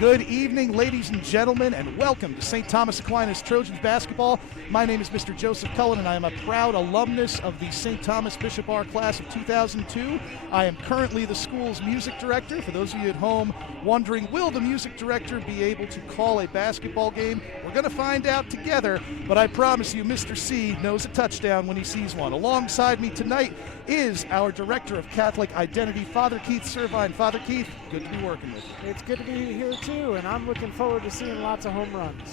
Good evening, ladies and gentlemen, and welcome to St. Thomas Aquinas Trojans basketball. My name is Mr. Joseph Cullen, and I am a proud alumnus of the St. Thomas Bishop R class of 2002. I am currently the school's music director. For those of you at home wondering, will the music director be able to call a basketball game? We're going to find out together, but I promise you, Mr. C knows a touchdown when he sees one. Alongside me tonight is our Director of Catholic Identity, Father Keith Servine. Father Keith, good to be working with you. It's good to be here too, and I'm looking forward to seeing lots of home runs.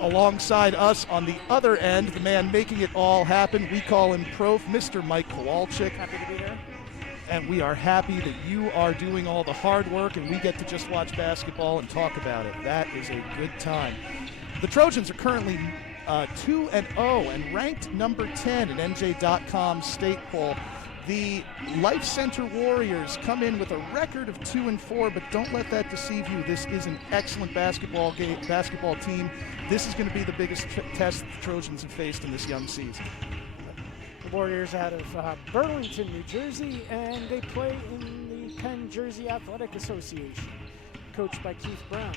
Alongside us on the other end, the man making it all happen, we call him Prof. Mr. Mike Kowalczyk. Happy to be here. And we are happy that you are doing all the hard work and we get to just watch basketball and talk about it. That is a good time. The Trojans are currently 2-0 and ranked number 10 in NJ.com's state poll. The Life Center Warriors come in with a record of 2-4, but don't let that deceive you. This is an excellent basketball team. This is going to be the biggest test the Trojans have faced in this young season. The Warriors out of Burlington, New Jersey, and they play in the Penn Jersey Athletic Association, coached by Keith Brown.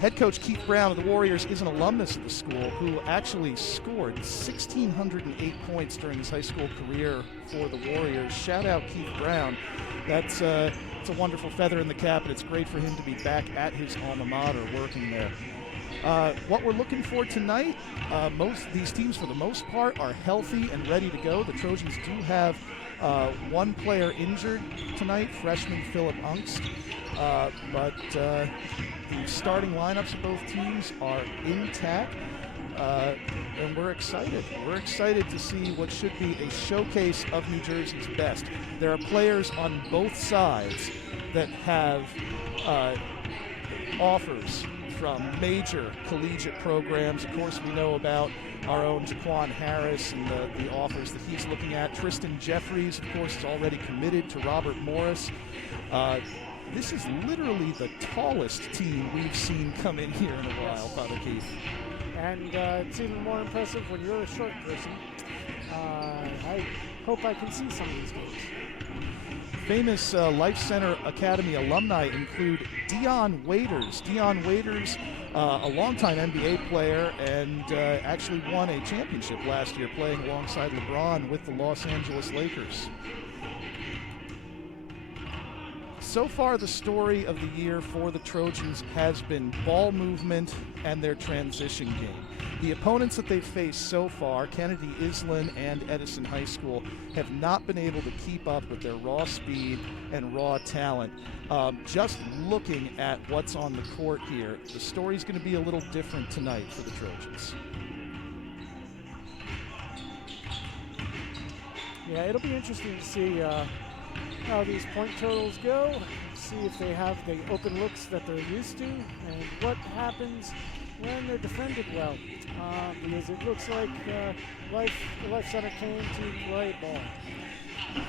Head coach Keith Brown of the Warriors is an alumnus of the school who actually scored 1,608 points during his high school career for the Warriors. Shout out Keith Brown. It's a wonderful feather in the cap, and it's great for him to be back at his alma mater working there. What we're looking for tonight, these teams for the most part are healthy and ready to go. The Trojans do have one player injured tonight, freshman Philip Ungst, but the starting lineups of both teams are intact, and we're excited. We're excited to see what should be a showcase of New Jersey's best. There are players on both sides that have offers from major collegiate programs. Of course, we know about our own Jaquan Harris and the offers that he's looking at. Tristan Jeffries, of course, is already committed to Robert Morris. This is literally the tallest team we've seen come in here in a while, Father Keith. And it's even more impressive when you're a short person. I hope I can see some of these games. Famous Life Center Academy alumni include Dion Waiters. Dion Waiters, a longtime NBA player, and actually won a championship last year playing alongside LeBron with the Los Angeles Lakers. So far, the story of the year for the Trojans has been ball movement and their transition game. The opponents that they've faced so far, Kennedy Island and Edison High School, have not been able to keep up with their raw speed and raw talent. Just looking at what's on the court here, the story's going to be a little different tonight for the Trojans. Yeah, it'll be interesting to see how these point totals go, see if they have the open looks that they're used to, and what happens when they're defended well, because it looks like the Life Center came to play ball.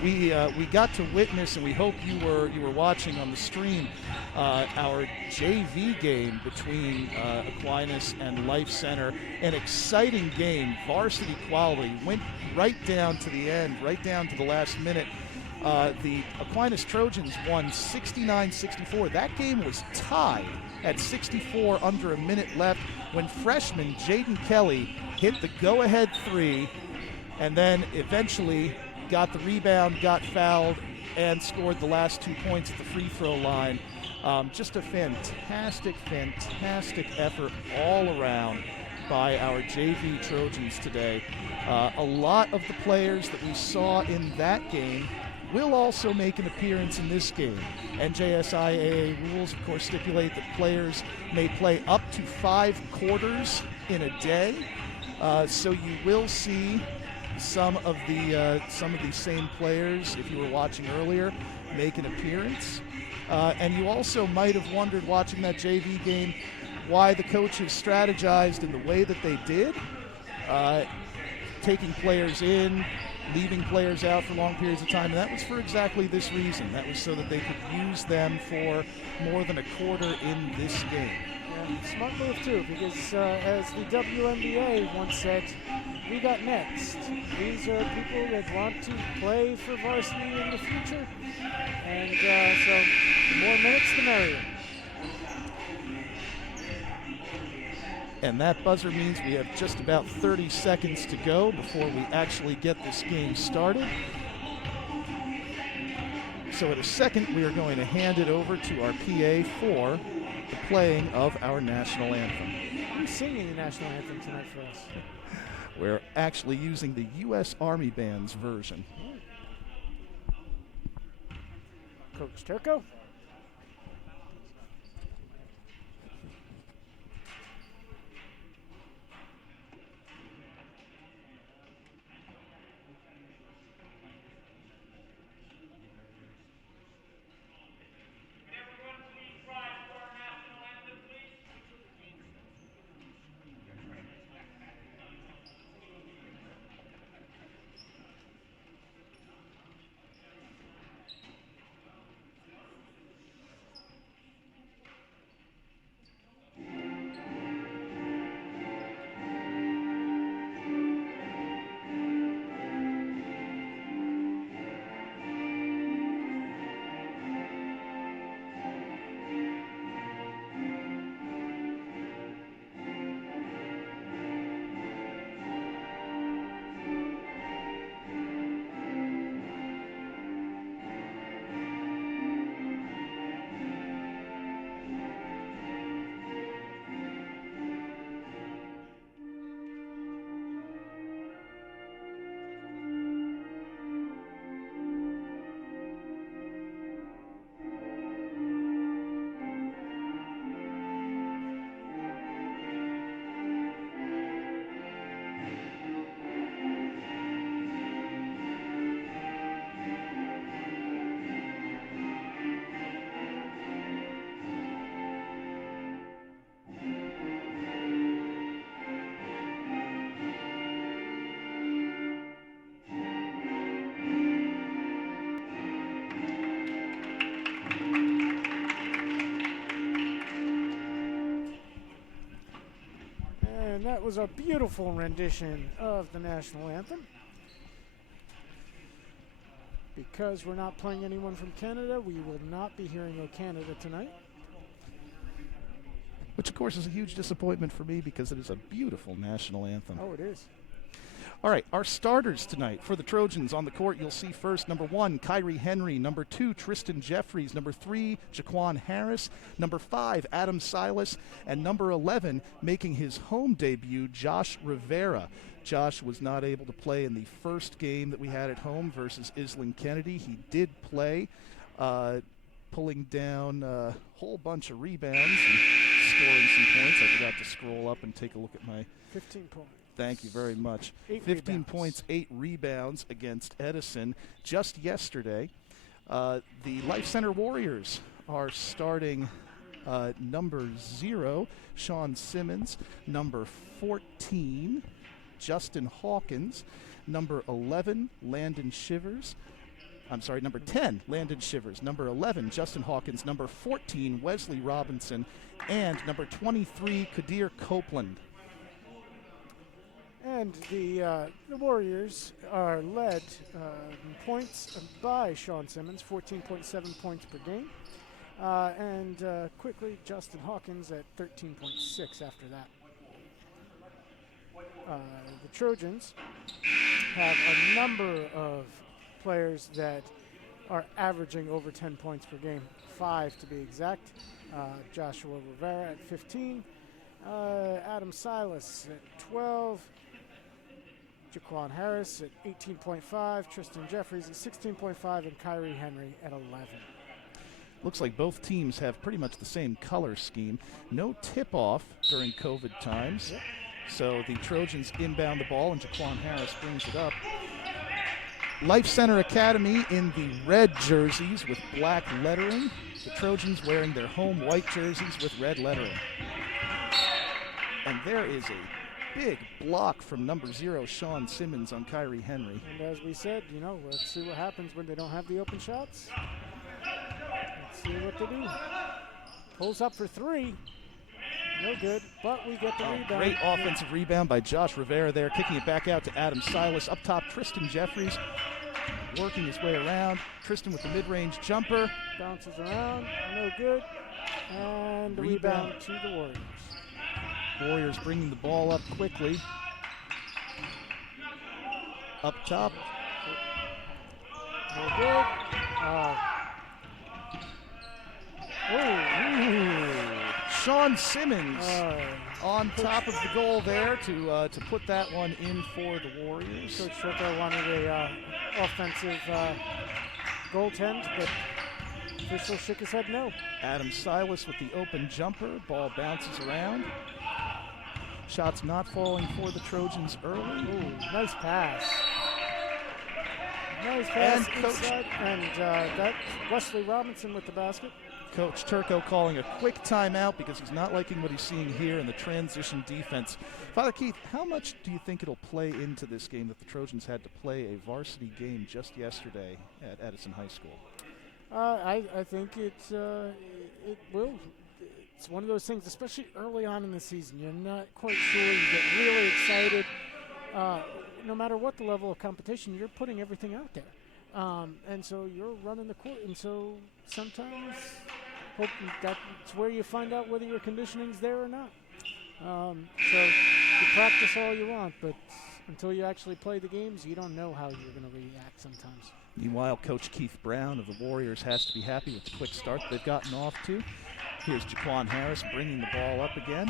We got to witness, and we hope you were watching on the stream, our JV game between Aquinas and Life Center. An exciting game, varsity quality, went right down to the end, right down to the last minute. The Aquinas Trojans won 69-64. That game was tied at 64 under a minute left when freshman Jaden Kelly hit the go-ahead three and then eventually got the rebound, got fouled, and scored the last 2 points at the free throw line. Just a fantastic effort all around by our JV Trojans today. A lot of the players that we saw in that game will also make an appearance in this game. NJSIAA rules, of course, stipulate that players may play up to 5 quarters in a day. So you will see some of the same players, if you were watching earlier, make an appearance. And you also might have wondered, watching that JV game, why the coaches strategized in the way that they did, taking players in, leaving players out for long periods of time, and that was for exactly this reason. That was so that they could use them for more than a quarter in this game. Yeah, smart move too, because as the WNBA once said, we got next? These are people that want to play for varsity in the future, and so the more minutes, the merrier. And that buzzer means we have just about 30 seconds to go before we actually get this game started. So in a second, we are going to hand it over to our PA for the playing of our national anthem. Who's singing the national anthem tonight for us? We're actually using the U.S. Army Band's version. Coach Turco. And that was a beautiful rendition of the national anthem. Because we're not playing anyone from Canada, we will not be hearing O Canada tonight. Which, of course, is a huge disappointment for me because it is a beautiful national anthem. Oh, it is. All right, our starters tonight for the Trojans on the court, you'll see first, number 1, Kyrie Henry. Number 2, Tristan Jeffries. Number 3, Jaquan Harris. Number 5, Adam Silas. And number 11, making his home debut, Josh Rivera. Josh was not able to play in the first game that we had at home versus Island Kennedy. He did play, pulling down a whole bunch of rebounds and scoring some points. I forgot to scroll up and take a look at my 15 points. Thank you very much. 15 rebounds. Points, 8 rebounds against Edison. Just yesterday, the Life Center Warriors are starting number 0, Sean Simmons, number 14, Justin Hawkins, number 11, Landon Shivers. I'm sorry, number 10, Landon Shivers, number 11, Justin Hawkins, number 14, Wesley Robinson, and number 23, Kadir Copeland. And the Warriors are led in points by Sean Simmons, 14.7 points per game. And quickly, Justin Hawkins at 13.6 after that. The Trojans have a number of players that are averaging over 10 points per game, 5 to be exact. Joshua Rivera at 15, Adam Silas at 12, Jaquan Harris at 18.5, Tristan Jeffries at 16.5, and Kyrie Henry at 11. Looks like both teams have pretty much the same color scheme. No tip-off during COVID times. Yep. So the Trojans inbound the ball, and Jaquan Harris brings it up. Life Center Academy in the red jerseys with black lettering. The Trojans wearing their home white jerseys with red lettering. And there is a big block from number 0, Sean Simmons, on Kyrie Henry. And as we said, let's see what happens when they don't have the open shots. Let's see what they do. Pulls up for 3. No good, but we get the rebound. Great offensive rebound by Josh Rivera there, kicking it back out to Adam Silas. Up top, Tristan Jeffries working his way around. Tristan with the mid-range jumper. Bounces around, no good. And the rebound to the Warriors. Warriors bringing the ball up quickly. Up top. No good. Sean Simmons on top of the goal there to put that one in for the Warriors. Coach Turco wanted a offensive goaltend, but official shook his head no. Adam Silas with the open jumper. Ball bounces around. Shots not falling for the Trojans early. Ooh, nice pass. Nice pass inside, and that's Wesley Robinson with the basket. Coach Turco calling a quick timeout because he's not liking what he's seeing here in the transition defense. Father Keith, how much do you think it'll play into this game that the Trojans had to play a varsity game just yesterday at Edison High School? I think it will. It's one of those things, especially early on in the season. You're not quite sure. You get really excited. No matter what the level of competition, you're putting everything out there. And so you're running the court. And so sometimes that's where you find out whether your conditioning's there or not. So you practice all you want, but until you actually play the games, you don't know how you're going to react sometimes. Meanwhile, Coach Keith Brown of the Warriors has to be happy with the quick start they've gotten off to. Here's Jaquan Harris bringing the ball up again.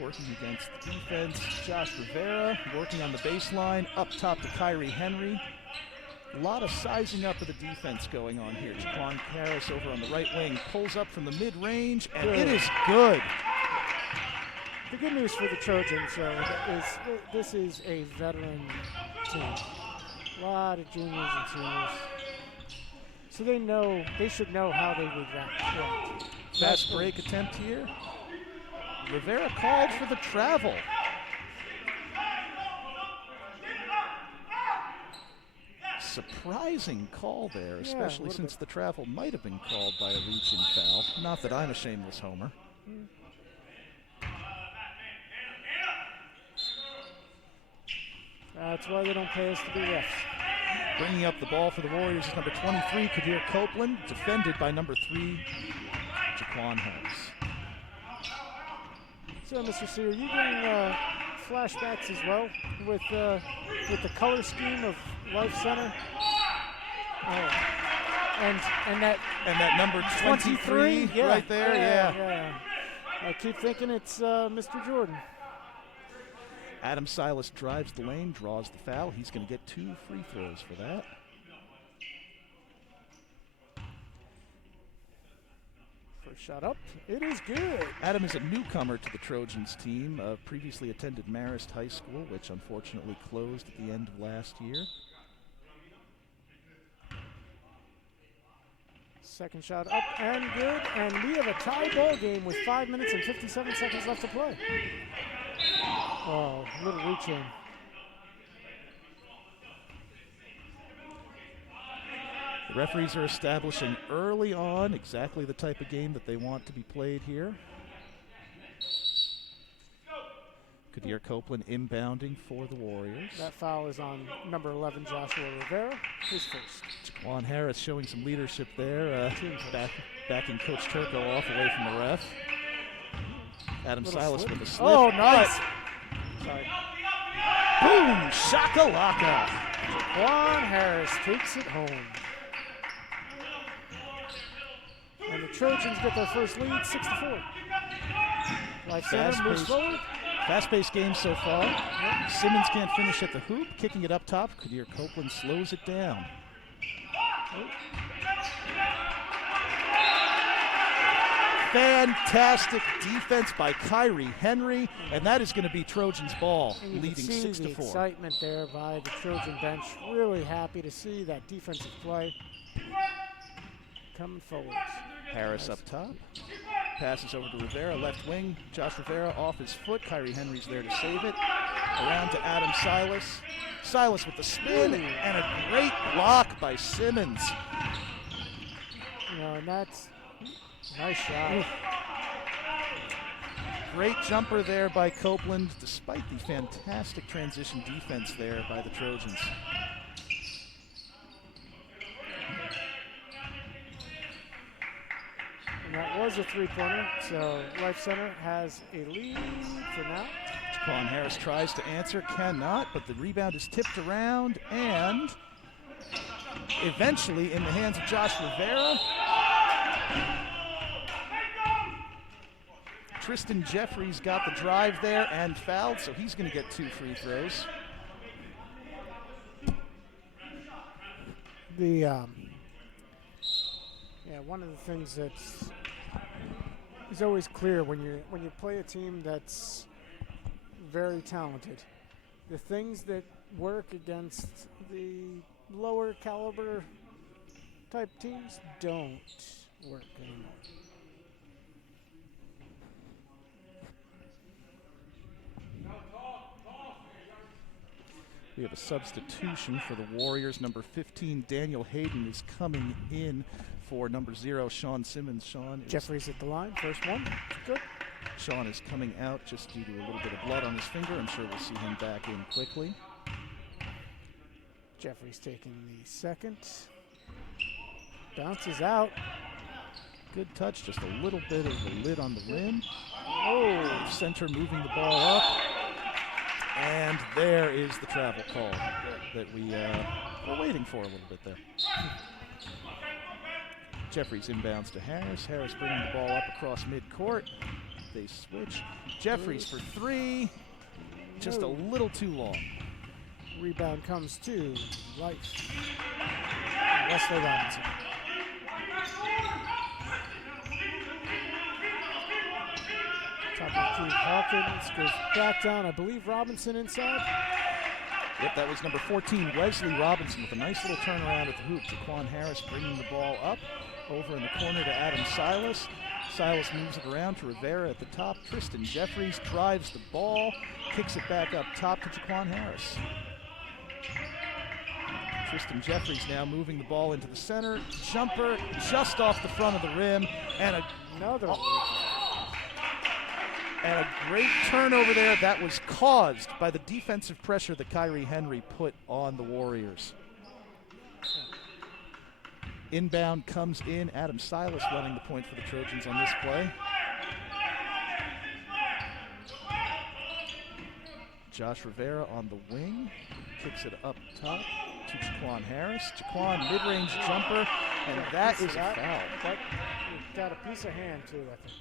Working against the defense. Josh Rivera working on the baseline. Up top to Kyrie Henry. A lot of sizing up of the defense going on here. Jaquan Harris over on the right wing pulls up from the mid-range, and it is good. The good news for the Trojans is this is a veteran team. A lot of juniors and seniors. So they should know how they would react. Fast break attempt here. Rivera called for the travel. Surprising call there, especially since the travel might have been called by a reaching foul. Not that I'm a shameless homer. That's why they don't pay us to be refs. Bringing up the ball for the Warriors is number 23, Kadir Copeland, defended by number 3, Jaquan Harris. So, Mr. Sear, you getting flashbacks as well with the color scheme of Life Center? And that number 23 right there, yeah. I keep thinking it's Mr. Jordan. Adam Silas drives the lane, draws the foul. He's going to get 2 free throws for that. First shot up. It is good. Adam is a newcomer to the Trojans team. Previously attended Marist High School, which unfortunately closed at the end of last year. Second shot up and good. And we have a tie ball game with 5 minutes and 57 seconds left to play. Oh, little reach in. The referees are establishing early on exactly the type of game that they want to be played here. Kadir Copeland inbounding for the Warriors. That foul is on number 11, Joshua Rivera, his first. Jaquan Harris showing some leadership there, backing Coach Turco off away from the ref. Adam Silas with a slip. Oh, nice. Sorry. Boom! Shakalaka! Jaquan Harris takes it home. And the Trojans get their first lead, 6-4. Life Center moves forward. Fast-paced game so far. Yep. Simmons can't finish at the hoop. Kicking it up top. Kadir Copeland slows it down. Fantastic defense by Kyrie Henry, and that is going to be Trojans ball, leading 6-4. The excitement there by the Trojan bench. Really happy to see that defensive play coming forward. Harris up top. Passes over to Rivera, left wing. Josh Rivera off his foot. Kyrie Henry's there to save it. Around to Adam Silas. Silas with the spin and a great block by Simmons. And that's nice shot. great jumper there by Copeland, despite the fantastic transition defense there by the Trojans. And that was a three-pointer, so Life Center has a lead for now. Jaquan Harris tries to answer, cannot, but the rebound is tipped around and eventually in the hands of Josh Rivera. Tristan Jeffries got the drive there and fouled, so he's going to get 2 free throws. One of the things that's is always clear when you play a team that's very talented, the things that work against the lower caliber type teams don't work anymore. We have a substitution for the Warriors. Number 15, Daniel Hayden, is coming in for number 0, Sean Simmons. Jeffries at the line, first one. Good. Sean is coming out just due to a little bit of blood on his finger. I'm sure we'll see him back in quickly. Jeffries taking the second. Bounces out. Good touch, just a little bit of the lid on the rim. Oh, Center moving the ball up. And there is the travel call that we're waiting for a little bit there. Jeffries inbounds to Harris. Harris bringing the ball up across midcourt. They switch. Jeffries for 3. Just a little too long. Rebound comes to Life. Wesley Robinson. Top of Keith Hawkins goes back down. I believe Robinson inside. Yep, that was number 14, Wesley Robinson, with a nice little turnaround at the hoop. Jaquan Harris bringing the ball up over in the corner to Adam Silas. Silas moves it around to Rivera at the top. Tristan Jeffries drives the ball, kicks it back up top to Jaquan Harris. Tristan Jeffries now moving the ball into the center. Jumper just off the front of the rim, and another. And a great turnover there that was caused by the defensive pressure that Kyrie Henry put on the Warriors. Inbound comes in. Adam Silas running the point for the Trojans on this play. Josh Rivera on the wing. Kicks it up top to Jaquan Harris. Jaquan mid-range jumper, and that is a foul. But you've got a piece of hand too, I think.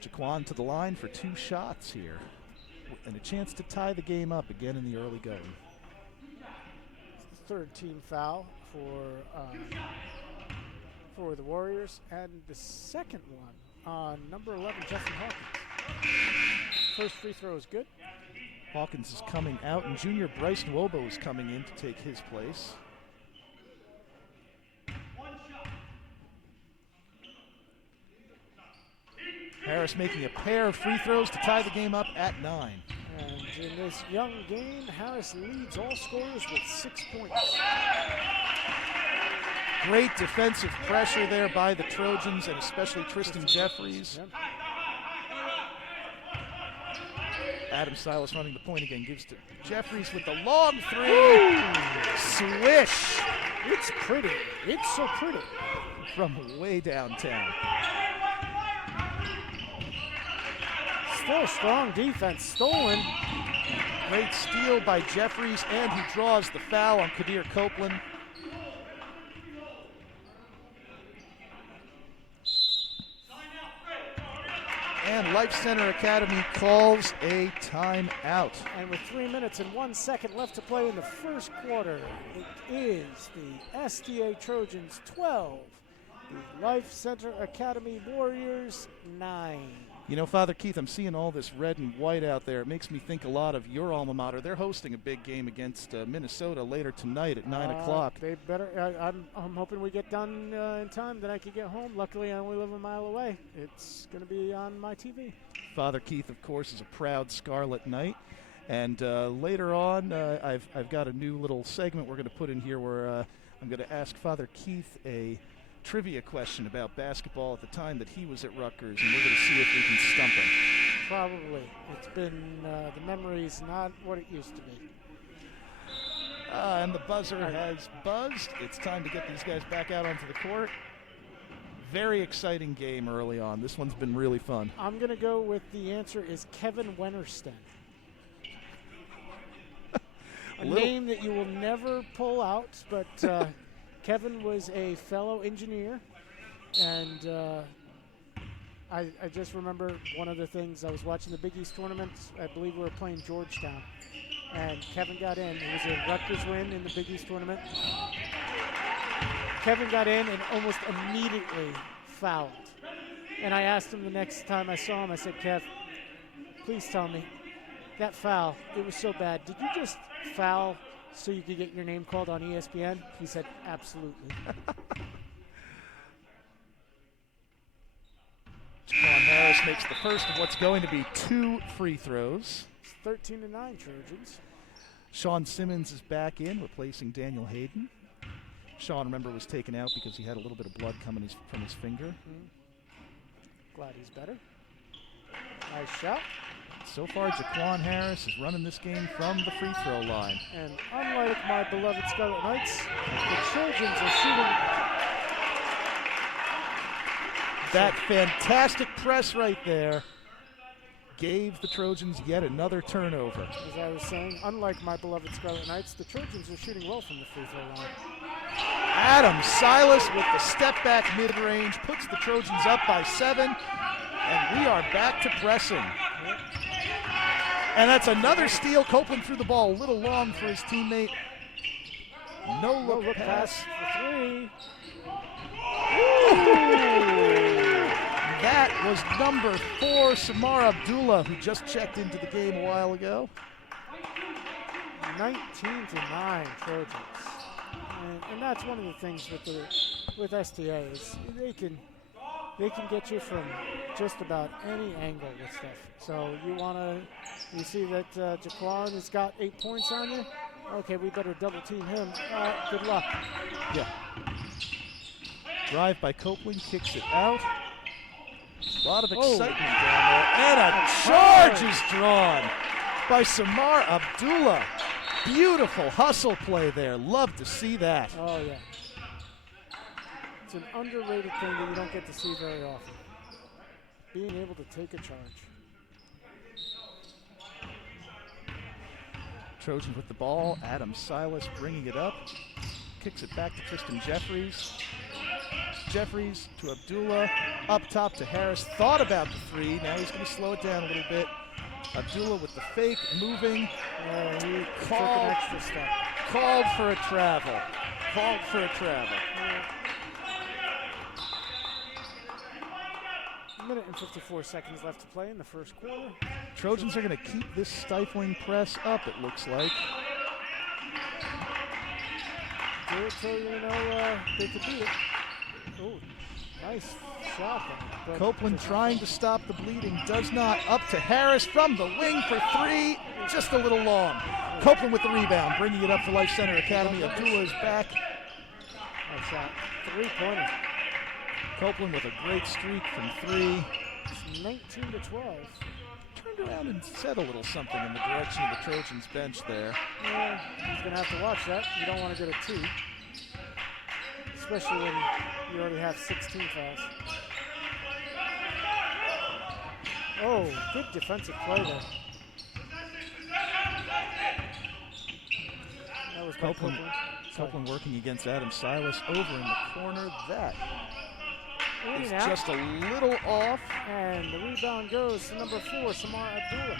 Jaquan to the line for 2 shots here, and a chance to tie the game up again in the early going. Third team foul for the Warriors, and the second one on number 11, Justin Hawkins. First free throw is good. Hawkins is coming out, and junior Bryce Nwobo is coming in to take his place. Harris making a pair of free throws to tie the game up at 9. And in this young game, Harris leads all scorers with 6 points. Great defensive pressure there by the Trojans, and especially Tristan Jeffries. Yep. Adam Silas running the point again, gives to Jeffries with the long 3. Swish. It's pretty. It's so pretty. From way downtown. Still strong defense. Stolen. Great steal by Jeffries, and he draws the foul on Kadir Copeland. And Life Center Academy calls a timeout. And with 3 minutes and 1 second left to play in the first quarter, it is the SDA Trojans 12, the Life Center Academy Warriors 9. You know, Father Keith, I'm seeing all this red and white out there. It makes me think a lot of your alma mater. They're hosting a big game against Minnesota later tonight at 9 o'clock. They better. I'm hoping we get done in time that I can get home. Luckily, I only live a mile away. It's going to be on my TV. Father Keith, of course, is a proud Scarlet Knight. And later on, I've got a new little segment we're going to put in here where I'm going to ask Father Keith a trivia question about basketball at the time that he was at Rutgers, and we're going to see if we can stump him. Probably. It's been, the memory's not what it used to be. And the buzzer has buzzed. It's time to get these guys back out onto the court. Very exciting game early on. This one's been really fun. I'm going to go with the answer is Kevin Wennersten. A name that you will never pull out, but Kevin was a fellow engineer, and I just remember one of the things, I was watching the Big East tournament. I believe we were playing Georgetown, and Kevin got in. It was a Rutgers win in the Big East tournament. Kevin got in and almost immediately fouled. And I asked him the next time I saw him, I said, Kev, please tell me, that foul, it was so bad. Did you just foul so you could get your name called on ESPN? He said, absolutely. Jaquan Harris makes the first of what's going to be 2 free throws. It's 13-9 Trojans. Sean Simmons is back in, replacing Daniel Hayden. Sean, remember, was taken out because he had a little bit of blood coming from his finger. Glad he's better. Nice shot. So far, Jaquan Harris is running this game from the free throw line. And unlike my beloved Scarlet Knights, the Trojans are shooting. That fantastic press right there gave the Trojans yet another turnover. As I was saying, unlike my beloved Scarlet Knights, the Trojans are shooting well from the free throw line. Adam Silas with the step back mid-range puts the Trojans up by 7, and we are back to pressing. And that's another steal. Copeland threw the ball a little long for his teammate. No look pass. For 3. That was number 4, Samar Abdullah, who just checked into the game a while ago. 19-9 Trojans. And that's one of the things with STA is they can get you from just about any angle with stuff. So you see that Jaquan has got 8 points on you. Okay, we better double team him. Good luck. Yeah. Drive by Copeland, kicks it out. A lot of excitement down there. And a charge is drawn by Samar Abdullah. Beautiful hustle play there. Love to see that. Oh, yeah. It's an underrated thing that you don't get to see very often. Being able to take a charge. Trojans with the ball. Adam Silas bringing it up. Kicks it back to Tristan Jeffries. Jeffries to Abdullah. Up top to Harris. Thought about the 3. Now he's going to slow it down a little bit. Abdullah with the fake, moving. He took an extra step. Called for a travel. Called for a travel. A minute and 54 seconds left to play in the first quarter. Trojans are going to keep this stifling press up, it looks like. Do it till you know they could beat it. Oh, nice shot there. Copeland trying to stop the bleeding, does not. Up to Harris from the wing for 3, just a little long. Copeland with the rebound, bringing it up for Life Center Academy. Abdullah is back. Nice shot, 3-pointer. Copeland with a great streak from 3. It's 19-12. Turned around and said a little something in the direction of the Trojans bench there. Yeah, he's going to have to watch that. You don't want to get a 2. Especially when you already have 16 fouls. Oh, good defensive play there. That was Copeland. Copeland working against Adam Silas over in the corner. That is just a little off. And the rebound goes to number 4, Samar Abdullah.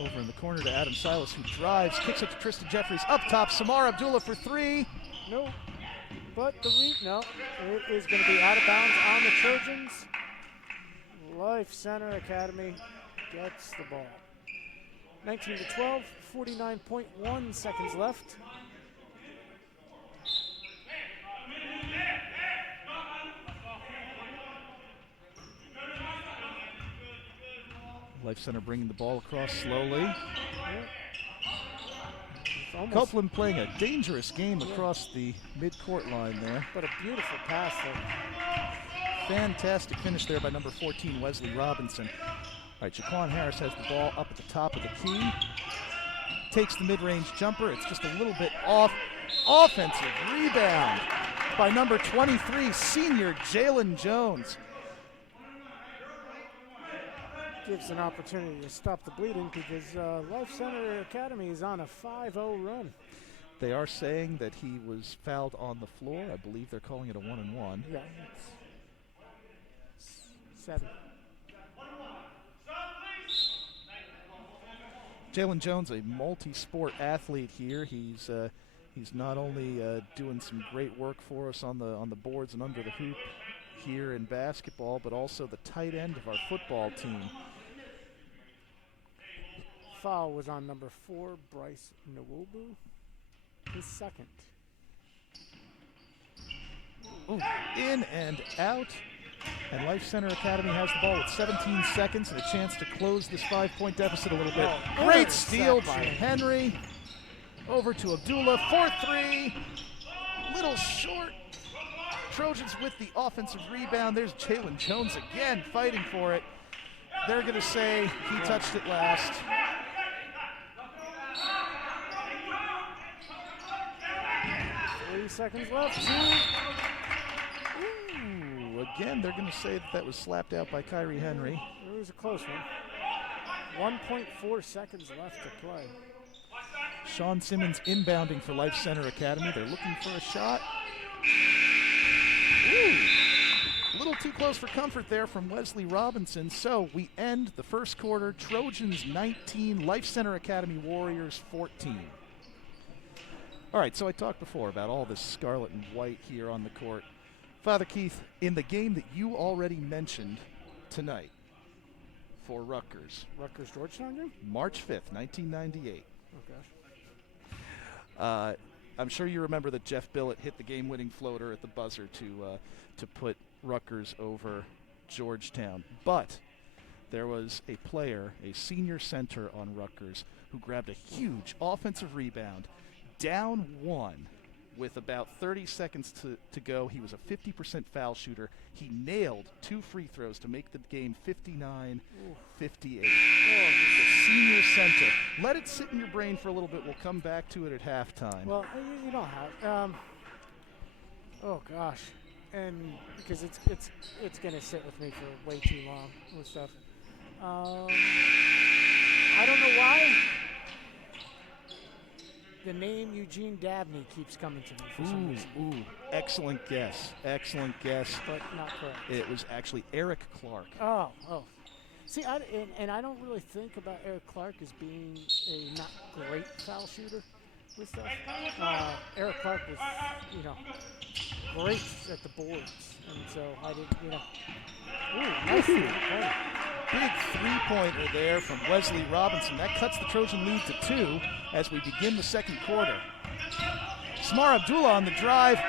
Over in the corner to Adam Silas, who drives, kicks it to Tristan Jeffries. Up top, Samar Abdullah for 3. No, but no, it is going to be out of bounds on the Trojans. Life Center Academy gets the ball. 19-12, 49.1 seconds left. Life Center bringing the ball across slowly. Yeah. almost. Copeland playing a dangerous game across the midcourt line there. But a beautiful pass there. Fantastic finish there by number 14, Wesley Robinson. All right, Jaquan Harris has the ball up at the top of the key. Takes the mid-range jumper. It's just a little bit off. Offensive rebound by number 23, senior Jalen Jones. Gives an opportunity to stop the bleeding because Life Center Academy is on a 5-0 run. They are saying that he was fouled on the floor. I believe they're calling it a 1-and-1. Yeah, it's 7. Jalen Jones, a multi-sport athlete here. He's not only doing some great work for us on the boards and under the hoop here in basketball, but also the tight end of our football team. Foul was on number 4, Bryce Nwobu, his second. Ooh, in and out. And Life Center Academy has the ball with 17 seconds and a chance to close this 5-point deficit a little bit. Great steal by Henry. Over to Abdullah, 4-3. Little short. Trojans with the offensive rebound. There's Jalen Jones again fighting for it. They're going to say he touched it last. 3 seconds left. Ooh, again, they're going to say that was slapped out by Kyrie Henry. It was a close one. 1.4 seconds left to play. Sean Simmons inbounding for Life Center Academy. They're looking for a shot. Ooh, a little too close for comfort there from Wesley Robinson. So we end the first quarter. Trojans 19, Life Center Academy Warriors 14. All right, so I talked before about all this scarlet and white here on the court. Father Keith, in the game that you already mentioned tonight for Rutgers. Rutgers Georgetown game? March 5th, 1998. Oh, gosh. I'm sure you remember that Jeff Billett hit the game-winning floater at the buzzer to put Rutgers over Georgetown. But there was a player, a senior center on Rutgers, who grabbed a huge offensive rebound, down 1 with about 30 seconds to go. He was a 50% foul shooter. He nailed 2 free throws to make the game 59-58. The senior center. Let it sit in your brain for a little bit. We'll come back to it at halftime. Well, you don't have. Oh gosh, and because it's gonna sit with me for way too long with stuff. I don't know why. The name Eugene Dabney keeps coming to me for some reason. Ooh, excellent guess. Excellent guess. But not correct. It was actually Eric Clark. Oh. See, and I don't really think about Eric Clark as being a not great foul shooter with stuff. Eric Clark was, great at the boards, and so I didn't, Ooh, nice. Big three-pointer there from Wesley Robinson. That cuts the Trojan lead to 2 as we begin the second quarter. Samar Abdullah on the drive,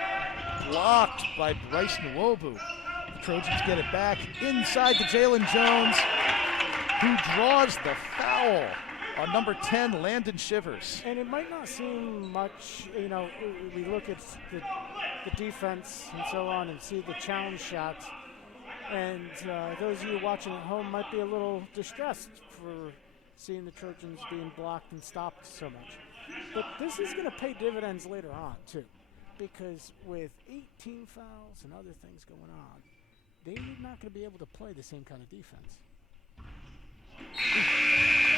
blocked by Bryce Nwobu. The Trojans get it back inside to Jalen Jones, who draws the foul on number 10, Landon Shivers. And it might not seem much, we look at the defense and so on and see the challenge shots. And those of you watching at home might be a little distressed for seeing the Trojans being blocked and stopped so much. But this is going to pay dividends later on, too. Because with 18 fouls and other things going on, they're not going to be able to play the same kind of defense.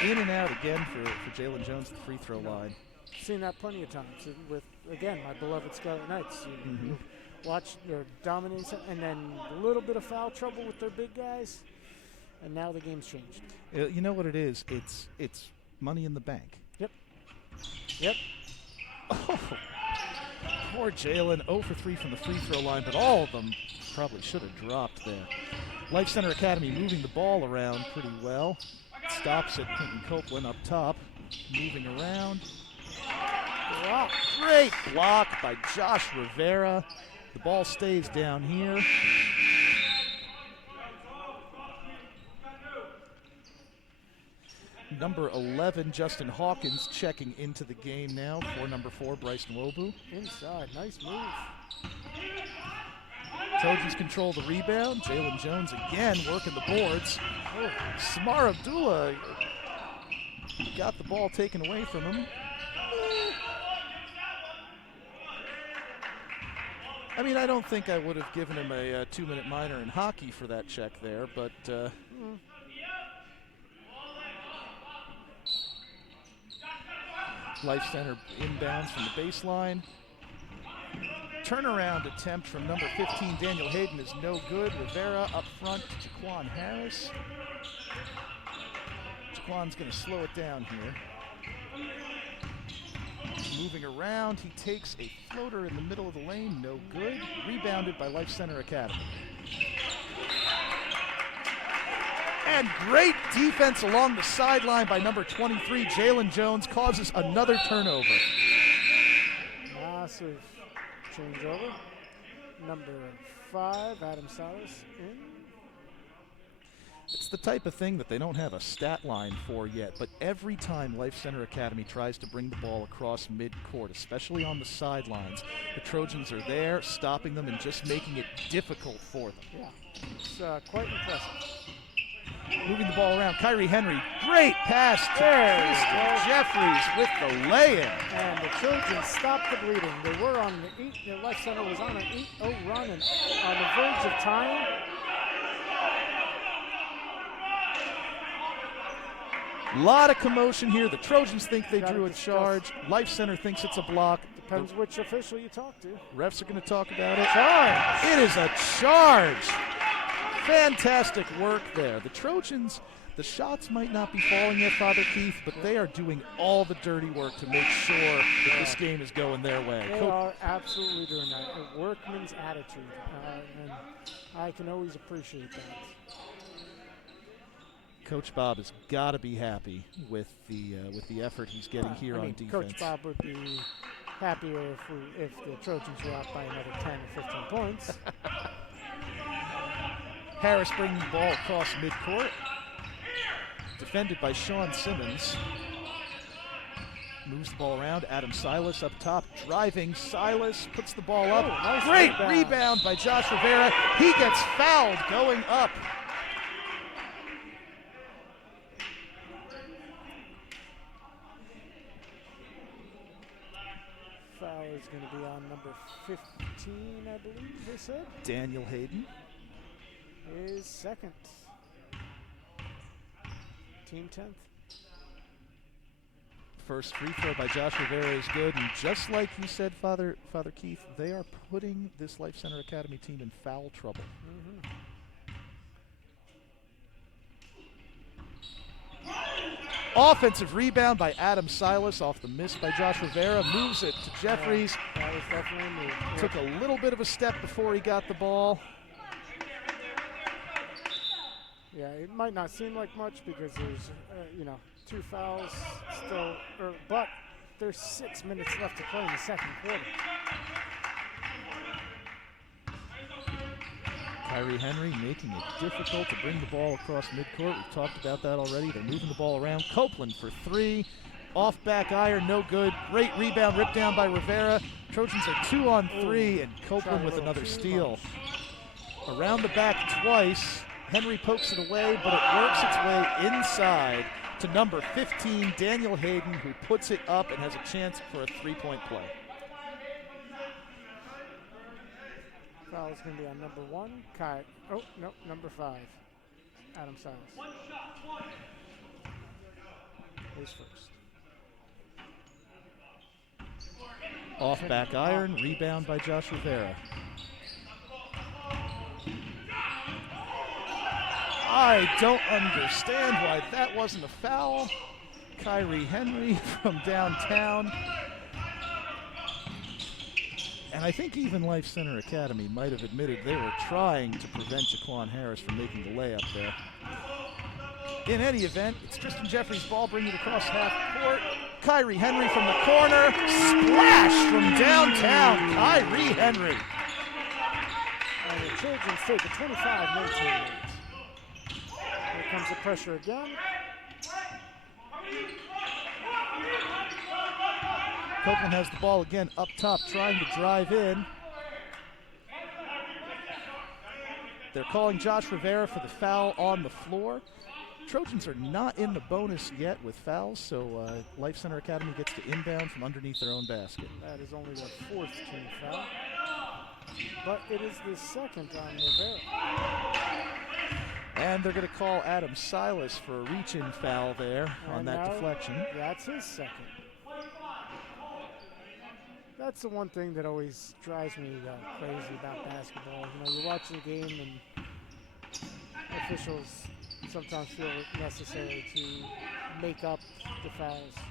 In and out again for Jalen Jones at the free throw line. Seen that plenty of times with, again, my beloved Scarlet Knights. You watch their dominance and then a little bit of foul trouble with their big guys, and now the game's changed. You know what it is? It's money in the bank. Yep. Oh, poor Jalen, 0 for 3 from the free throw line, but all of them probably should have dropped there. Life Center Academy moving the ball around pretty well. Stops at Quentin Copeland up top, moving around. Great block by Josh Rivera. The ball stays down here. Number 11, Justin Hawkins, checking into the game now for number 4, Bryson Wobu. Inside, nice move. Trojans control the rebound. Jalen Jones again working the boards. Samar Abdullah got the ball taken away from him. I mean, I don't think I would have given him a 2-minute minor in hockey for that check there, but Life Center inbounds from the baseline. Turnaround attempt from number 15, Daniel Hayden, is no good. Rivera up front to Jaquan Harris. Jaquan's going to slow it down here. Moving around, he takes a floater in the middle of the lane, no good. Rebounded by Life Center Academy. And great defense along the sideline by number 23, Jalen Jones, causes another turnover. Massive changeover. Number 5, Adam Salas in. It's the type of thing that they don't have a stat line for yet, but every time Life Center Academy tries to bring the ball across midcourt, especially on the sidelines, the Trojans are there, stopping them and just making it difficult for them. Yeah, it's quite impressive. Moving the ball around, Kyrie Henry, great pass to Jeffries with the lay-in. And the Trojans stopped the bleeding. They were on the 8, the Life Center was on an 8-0 run and on the verge of tying. A lot of commotion here. The Trojans think they drew a charge. Life Center thinks it's a block. Depends which official you talk to. Refs are going to talk about it. Charge! It is a charge. Fantastic work there. The Trojans, the shots might not be falling yet, Father Keith, but they are doing all the dirty work to make sure that this game is going their way. They are absolutely doing that. A workman's attitude. And I can always appreciate that. Coach Bob has got to be happy with the effort he's getting here on defense. Coach Bob would be happier if the Trojans were up by another 10 or 15 points. Harris bringing the ball across midcourt. Defended by Sean Simmons. Moves the ball around. Adam Silas up top, driving. Silas puts the ball up. Nice Great rebound by Josh Rivera. He gets fouled going up. Foul is going to be on number 15, I believe they said. Daniel Hayden. His second. Team 10th. First free throw by Josh Rivera is good, and just like you said, Father Keith, they are putting this Life Center Academy team in foul trouble. Offensive rebound by Adam Silas off the miss by Josh Rivera. Moves it to Jeffries. That was definitely a move. Took a little bit of a step before he got the ball. Yeah, it might not seem like much because there's, 2 fouls still, but there's 6 minutes left to play in the second quarter. Kyrie Henry making it difficult to bring the ball across midcourt. We've talked about that already. They're moving the ball around. Copeland for 3. Off back iron, no good. Great rebound, ripped down by Rivera. Trojans are 2 on 3, and Copeland with another steal. Around the back twice. Henry pokes it away, but it works its way inside to number 15, Daniel Hayden, who puts it up and has a chance for a 3-point play. Foul is going to be on number 1, number 5, Adam Silas. He's first. Off back iron, rebound by Josh Rivera. I don't understand why that wasn't a foul. Kyrie Henry from downtown. And I think even Life Center Academy might have admitted they were trying to prevent Jaquan Harris from making the layup there. In any event, it's Tristan Jeffries' ball, bringing it across half court. Kyrie Henry from the corner. Splash from downtown. Kyrie Henry. And the Trojans take a 25-19 lead. Here comes the pressure again. Copeland has the ball again up top, trying to drive in. They're calling Josh Rivera for the foul on the floor. Trojans are not in the bonus yet with fouls, so Life Center Academy gets to inbound from underneath their own basket. That is only their fourth team foul, but it is the second on Rivera. And they're going to call Adam Silas for a reach-in foul there on that deflection. That's his second. That's the one thing that always drives me crazy about basketball. You know, you're watching a game and officials sometimes feel it necessary to make up the fouls to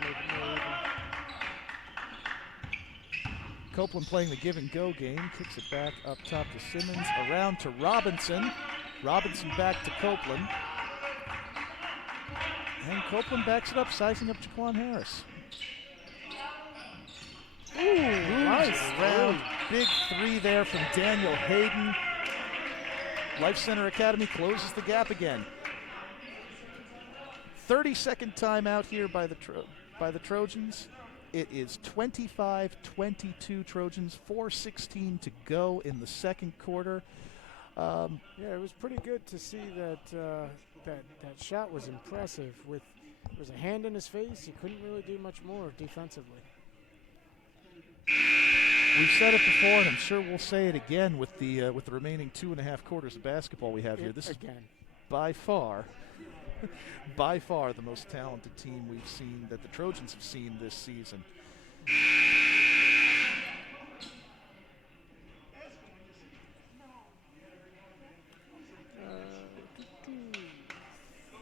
make it more even. Copeland playing the give and go game, kicks it back up top to Simmons, around to Robinson. Robinson back to Copeland. And Copeland backs it up, sizing up Jaquan Harris. Ooh, nice round. Big three there from Daniel Hayden. Life Center Academy closes the gap again. 30-second timeout here by the Trojans. It is 25-22 Trojans, 4:16 to go in the second quarter. Yeah, it was pretty good to see that that shot was impressive. There was a hand in his face. He couldn't really do much more defensively. We've said it before, and I'm sure we'll say it again with the remaining 2.5 quarters of basketball we have here. This is by far the most talented team we've seen, that the Trojans have seen this season.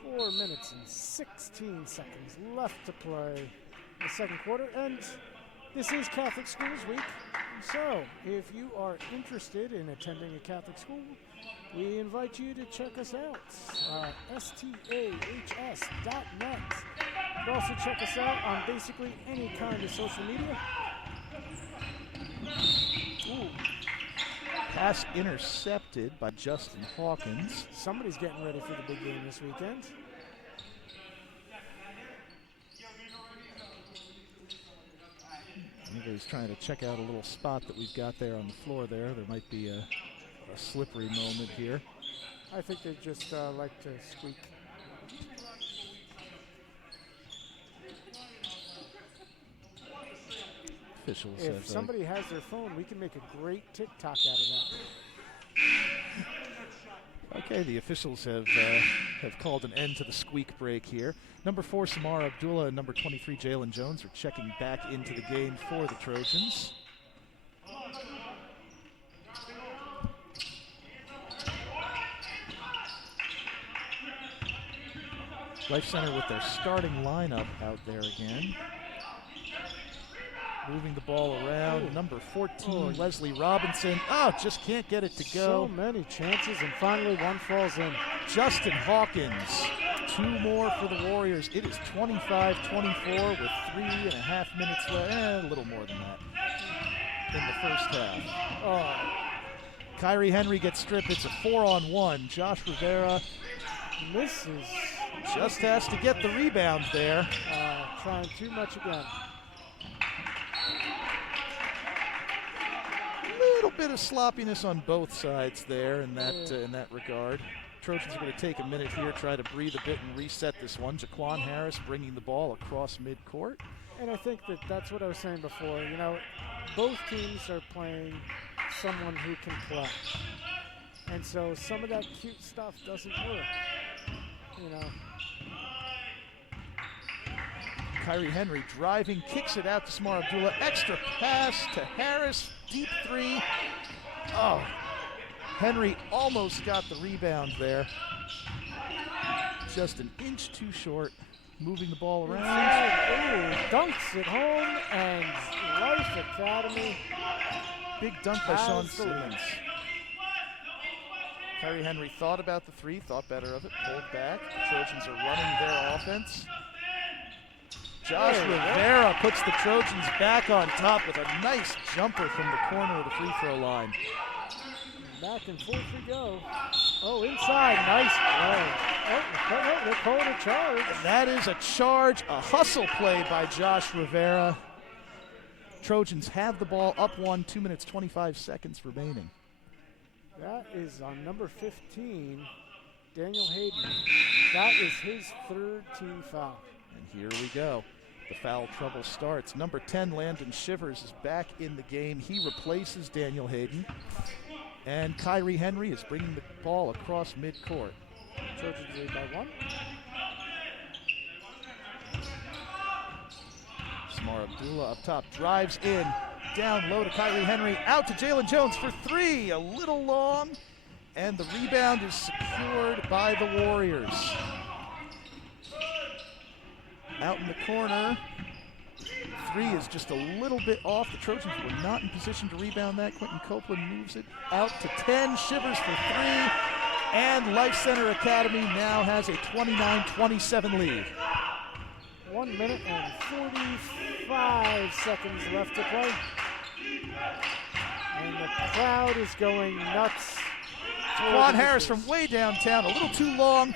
Four minutes and 16 seconds left to play in the second quarter, and this is Catholic Schools Week. So, if you are interested in attending a Catholic school, we invite you to check us out, stahs.net. You can also check us out on basically any kind of social media. Ooh. Pass intercepted by Justin Hawkins. Somebody's getting ready for the big game this weekend. Anybody's trying to check out a little spot that we've got there on the floor there. There might be a slippery moment here. I think they just like to squeak. Officials if somebody has their phone, we can make a great TikTok out of that. Okay, the officials have called an end to the squeak break here. Number 4, Samara Abdullah, and number 23, Jalen Jones, are checking back into the game for the Trojans. Life Center with their starting lineup out there again. Moving the ball around. Ooh. Number 14, Leslie Robinson. Oh, just can't get it to go. So many chances, and finally one falls in. Justin Hawkins. 2 more for the Warriors. It is 25-24 with 3.5 minutes left. A little more than that in the first half. Oh. Kyrie Henry gets stripped. It's a 4-on-1. Josh Rivera misses. Just has to get the rebound there. Trying too much again. Little bit of sloppiness on both sides there in that regard. Trojans are going to take a minute here, try to breathe a bit and reset this one. Jaquan Harris bringing the ball across midcourt. And I think that's what I was saying before. You know, both teams are playing someone who can play. And so some of that cute stuff doesn't work, you know. Kyrie Henry driving, kicks it out to Samar Abdullah. Extra pass to Harris, deep 3. Oh, Henry almost got the rebound there. Just an inch too short. Moving the ball around. Ooh, dunks it home, and Life Academy. Big dunk by Sean Simmons. Kyrie Henry thought about the 3, thought better of it, pulled back. Trojans are running their offense. Josh Rivera puts the Trojans back on top with a nice jumper from the corner of the free throw line. Back and forth we go. Oh, inside, nice play. Oh, call it a charge. That is a charge, a hustle play by Josh Rivera. Trojans have the ball up 1, 2 minutes, 25 seconds remaining. That is on number 15, Daniel Hayden. That is his third team foul. And here we go. The foul trouble starts. Number 10, Landon Shivers, is back in the game. He replaces Daniel Hayden. And Kyrie Henry is bringing the ball across midcourt. Trojans lead by 1. Samar Abdullah up top, drives in, down low to Kyrie Henry, out to Jalen Jones for 3, a little long, and the rebound is secured by the Warriors. Out in the corner, 3 is just a little bit off. The Trojans were not in position to rebound that. Quentin Copeland moves it out to 10, Shivers for 3, and Life Center Academy now has a 29-27 lead. 1 minute and 45 seconds left to play. And the crowd is going nuts. Juan Harris from way downtown, a little too long.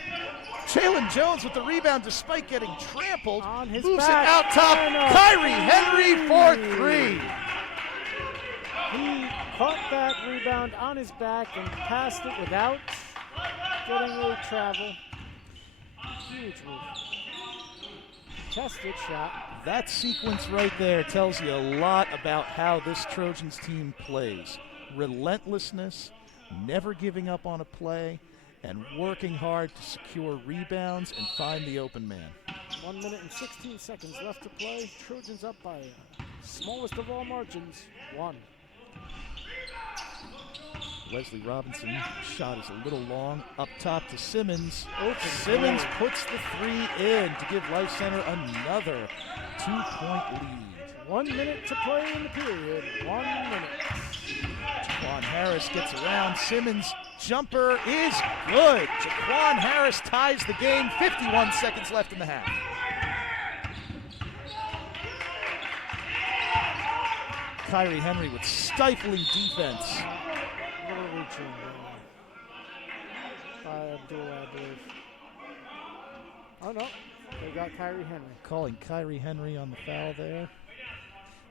Jalen Jones with the rebound despite getting trampled. On his moves back. it out top. Kyrie Henry for 3. He caught that rebound on his back and passed it without getting a travel. Huge move. Contested shot. That sequence right there tells you a lot about how this Trojans team plays. Relentlessness, never giving up on a play, and working hard to secure rebounds and find the open man. 1 minute and 16 seconds left to play. Trojans up by smallest of all margins, 1. Leslie Robinson shot is a little long. Up top to Simmons. Open Simmons goal. puts the 3 in to give Life Center another 2-point lead. 1 minute to play in the period. 1 minute. Jaquan Harris gets around. Simmons' jumper is good. Jaquan Harris ties the game. 51 seconds left in the half. Kyrie Henry with stifling defense. Little reaching by Abdullah, I believe. Oh no, they got Kyrie Henry. Calling Kyrie Henry on the foul there.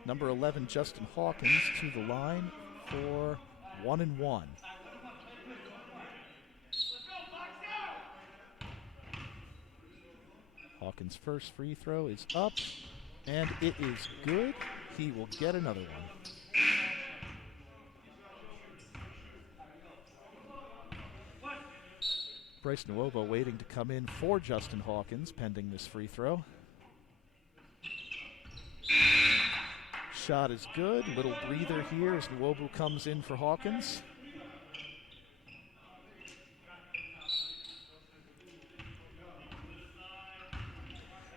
Number 11, Justin Hawkins, to the line for 1 and 1. Hawkins' first free throw is up, and it is good. He will get another one. Bryce Nuovo waiting to come in for Justin Hawkins, pending this free throw. Shot is good. Little breather here as Nuovo comes in for Hawkins.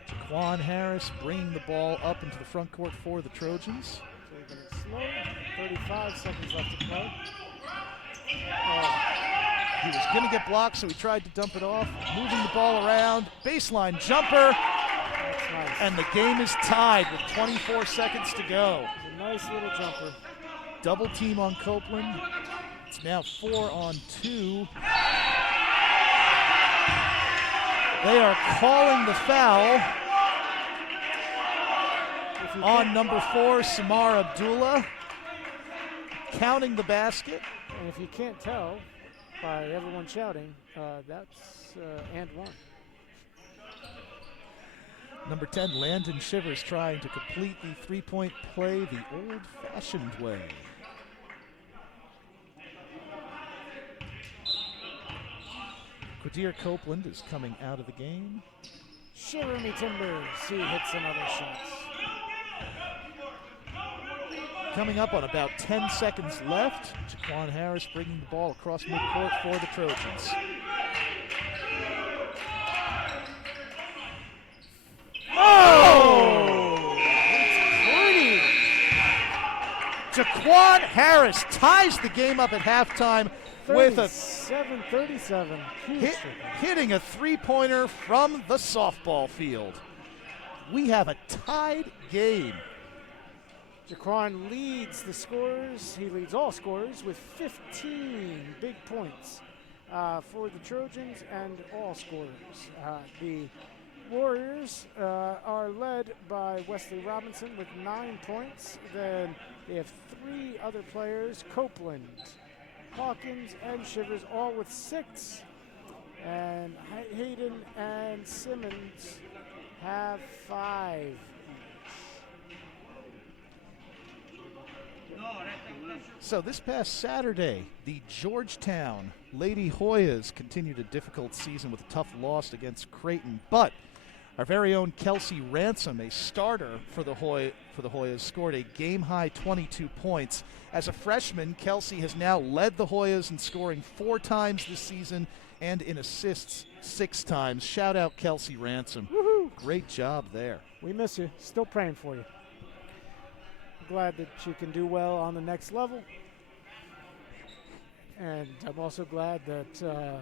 Jaquan Harris bringing the ball up into the front court for the Trojans. Taking it slow. 35 seconds left to play. He was going to get blocked, so he tried to dump it off. Moving the ball around. Baseline jumper. That's nice. And the game is tied with 24 seconds to go. It's a nice little jumper. Double team on Copeland. It's now 4 on 2. They are calling the foul on number 4, Samar Abdullah. Counting the basket. And if you can't tell by everyone shouting, that's and 1. Number 10, Landon Shivers trying to complete the three-point play the old-fashioned way. Quadir Copeland is coming out of the game. Shiver me timbers. He hits another shot. Coming up on about 10 seconds left, Jaquan Harris bringing the ball across midcourt for the Trojans. Oh! It's pretty! Jaquan Harris ties the game up at halftime with a 37. hitting a three-pointer from the softball field. We have a tied game. Jaquan leads the scorers. He leads all scorers with 15 big points. for the Trojans and all scorers. The Warriors are led by Wesley Robinson with 9 points. Then they have 3 other players, Copeland, Hawkins, and Shivers, all with 6. And Hayden and Simmons have 5 each. So this past Saturday, the Georgetown Lady Hoyas continued a difficult season with a tough loss against Creighton, but our very own Kelsey Ransom, a starter for the Hoyas, scored a game-high 22 points. As a freshman, Kelsey has now led the Hoyas in scoring 4 times this season and in assists 6 times. Shout out Kelsey Ransom. Woohoo! Great job there. We miss you. Still praying for you. Glad that you can do well on the next level. And I'm also glad that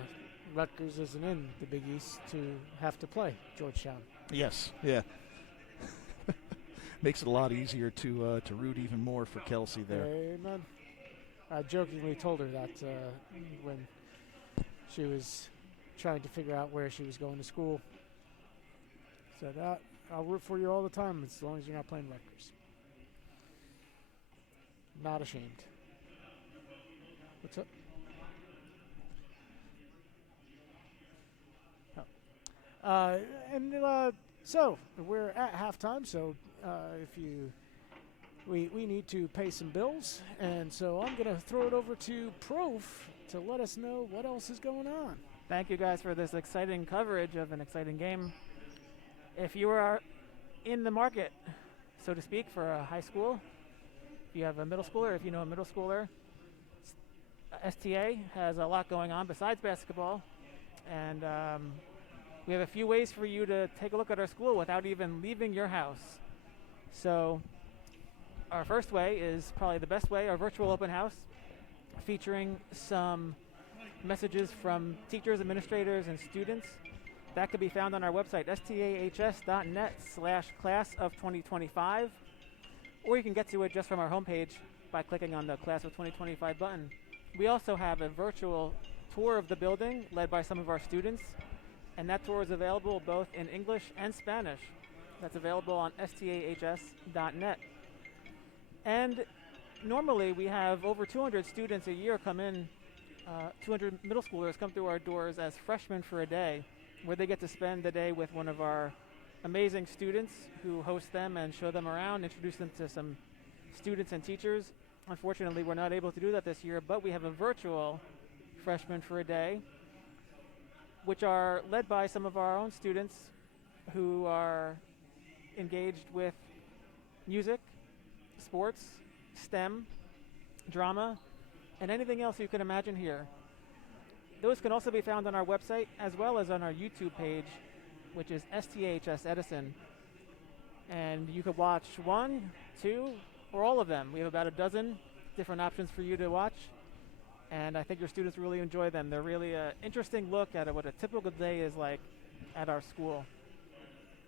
Rutgers isn't in the Big East to have to play Georgetown. Yes, yeah. Makes it a lot easier to root even more for Kelsey there. Amen. I jokingly told her that when she was trying to figure out where she was going to school. Said, I'll root for you all the time as long as you're not playing Rutgers. Not ashamed. What's up? So we're at halftime. So we need to pay some bills, and so I'm gonna throw it over to Prof to let us know what else is going on. Thank you guys for this exciting coverage of an exciting game. If you are in the market, so to speak, for a high school, if you have a middle schooler, if you know a middle schooler, STA has a lot going on besides basketball, and we have a few ways for you to take a look at our school without even leaving your house. So our first way is probably the best way, our virtual open house, featuring some messages from teachers, administrators, and students. That could be found on our website, stahs.net/class of 2025, or you can get to it just from our homepage by clicking on the Class of 2025 button. We also have a virtual tour of the building led by some of our students, and that tour is available both in English and Spanish. That's available on stahs.net. And normally we have over 200 students a year come in, 200 middle schoolers come through our doors as freshmen for a day, where they get to spend the day with one of our amazing students who host them and show them around, introduce them to some students and teachers. Unfortunately, we're not able to do that this year, but we have a virtual freshman for a day, which are led by some of our own students who are engaged with music, sports, STEM, drama, and anything else you can imagine here. Those can also be found on our website as well as on our YouTube page, which is STHS Edison. And you could watch 1, 2, or all of them. We have about a dozen different options for you to watch, and I think your students really enjoy them. They're really an interesting look at what a typical day is like at our school.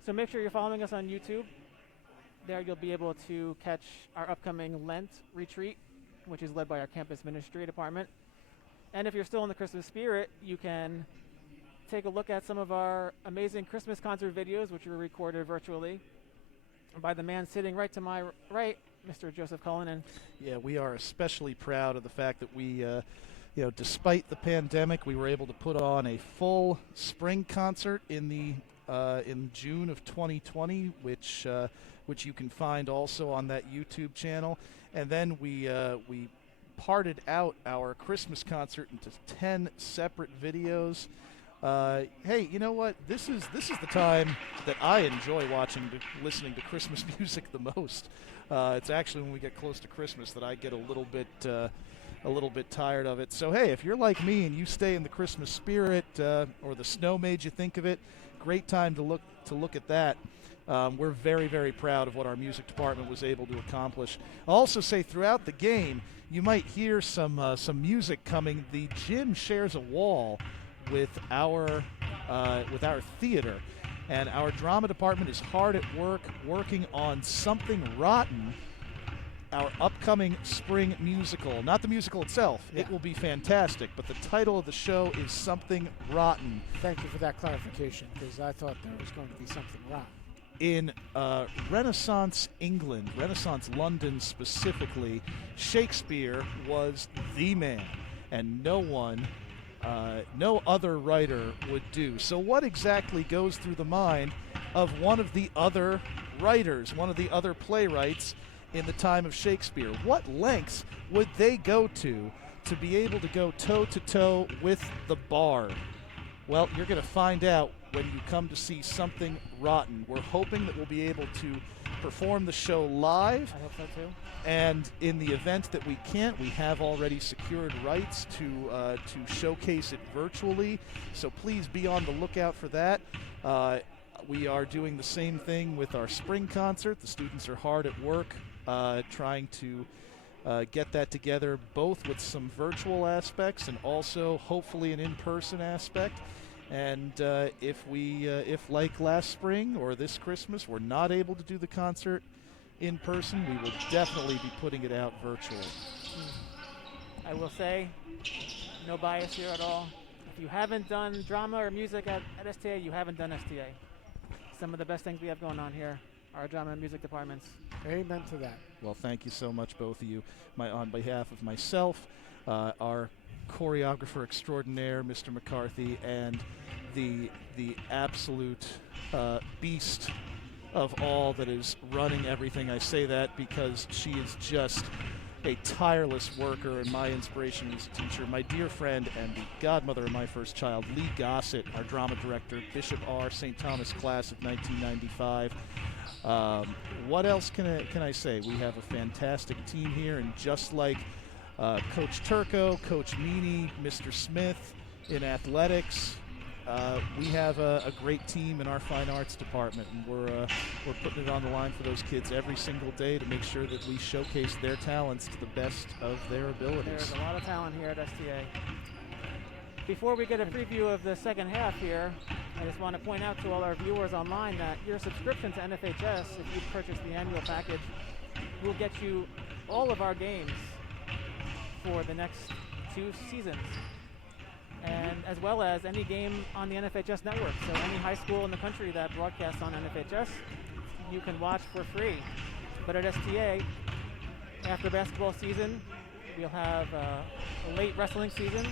So make sure you're following us on YouTube. There you'll be able to catch our upcoming Lent retreat, which is led by our campus ministry department. And if you're still in the Christmas spirit, you can take a look at some of our amazing Christmas concert videos, which were recorded virtually by the man sitting right to my right, Mr. Joseph Cullinan. Yeah, we are especially proud of the fact that we, despite the pandemic, we were able to put on a full spring concert in June of 2020, which you can find also on that YouTube channel. And then we parted out our Christmas concert into 10 separate videos. Hey, you know what? This is the time that I enjoy listening to Christmas music the most. It's actually when we get close to Christmas that I get a little bit tired of it. So hey, if you're like me and you stay in the Christmas spirit, or the snow made you think of it, great time to look at that. We're very, very proud of what our music department was able to accomplish. I'll also say throughout the game, you might hear some music coming. The gym shares a wall with our theater, and our drama department is hard at work working on Something Rotten, our upcoming spring musical. Not the musical itself. Yeah. It will be fantastic, but the title of the show is Something Rotten. Thank you for that clarification, because I thought there was going to be something wrong. In Renaissance England, Renaissance London specifically, Shakespeare was the man, and no other writer would do. So what exactly goes through the mind of one of the other writers, one of the other playwrights in the time of Shakespeare? What lengths would they go to be able to go toe-to-toe with the bard? Well, you're going to find out when you come to see Something Rotten. We're hoping that we'll be able to perform the show live. I hope so too. And in the event that we can't, we have already secured rights to showcase it virtually. So please be on the lookout for that. We are doing the same thing with our spring concert. The students are hard at work trying to get that together, both with some virtual aspects and also hopefully an in-person aspect. And if like last spring or this Christmas, we're not able to do the concert in person, we will definitely be putting it out virtually. I will say, no bias here at all. If you haven't done drama or music at STA, you haven't done STA. Some of the best things we have going on here are drama and music departments. Amen to that. Well, thank you so much, both of you. On behalf of myself, our choreographer extraordinaire, Mr. McCarthy, and the absolute beast of all that is running everything. I say that because she is just a tireless worker and my inspiration as a teacher. My dear friend and the godmother of my first child, Lee Gossett, our drama director, Bishop R. St. Thomas class of 1995. What else can I say? We have a fantastic team here, and just like Coach Turco, Coach Meany, Mr. Smith in athletics, we have a great team in our fine arts department, and we're putting it on the line for those kids every single day to make sure that we showcase their talents to the best of their abilities. There's a lot of talent here at STA. Before we get a preview of the second half here, I just want to point out to all our viewers online that your subscription to NFHS, if you purchase the annual package, will get you all of our games for the next 2 seasons, and as well as any game on the NFHS network. So any high school in the country that broadcasts on NFHS, you can watch for free. But at STA, after basketball season, we'll have a late wrestling season,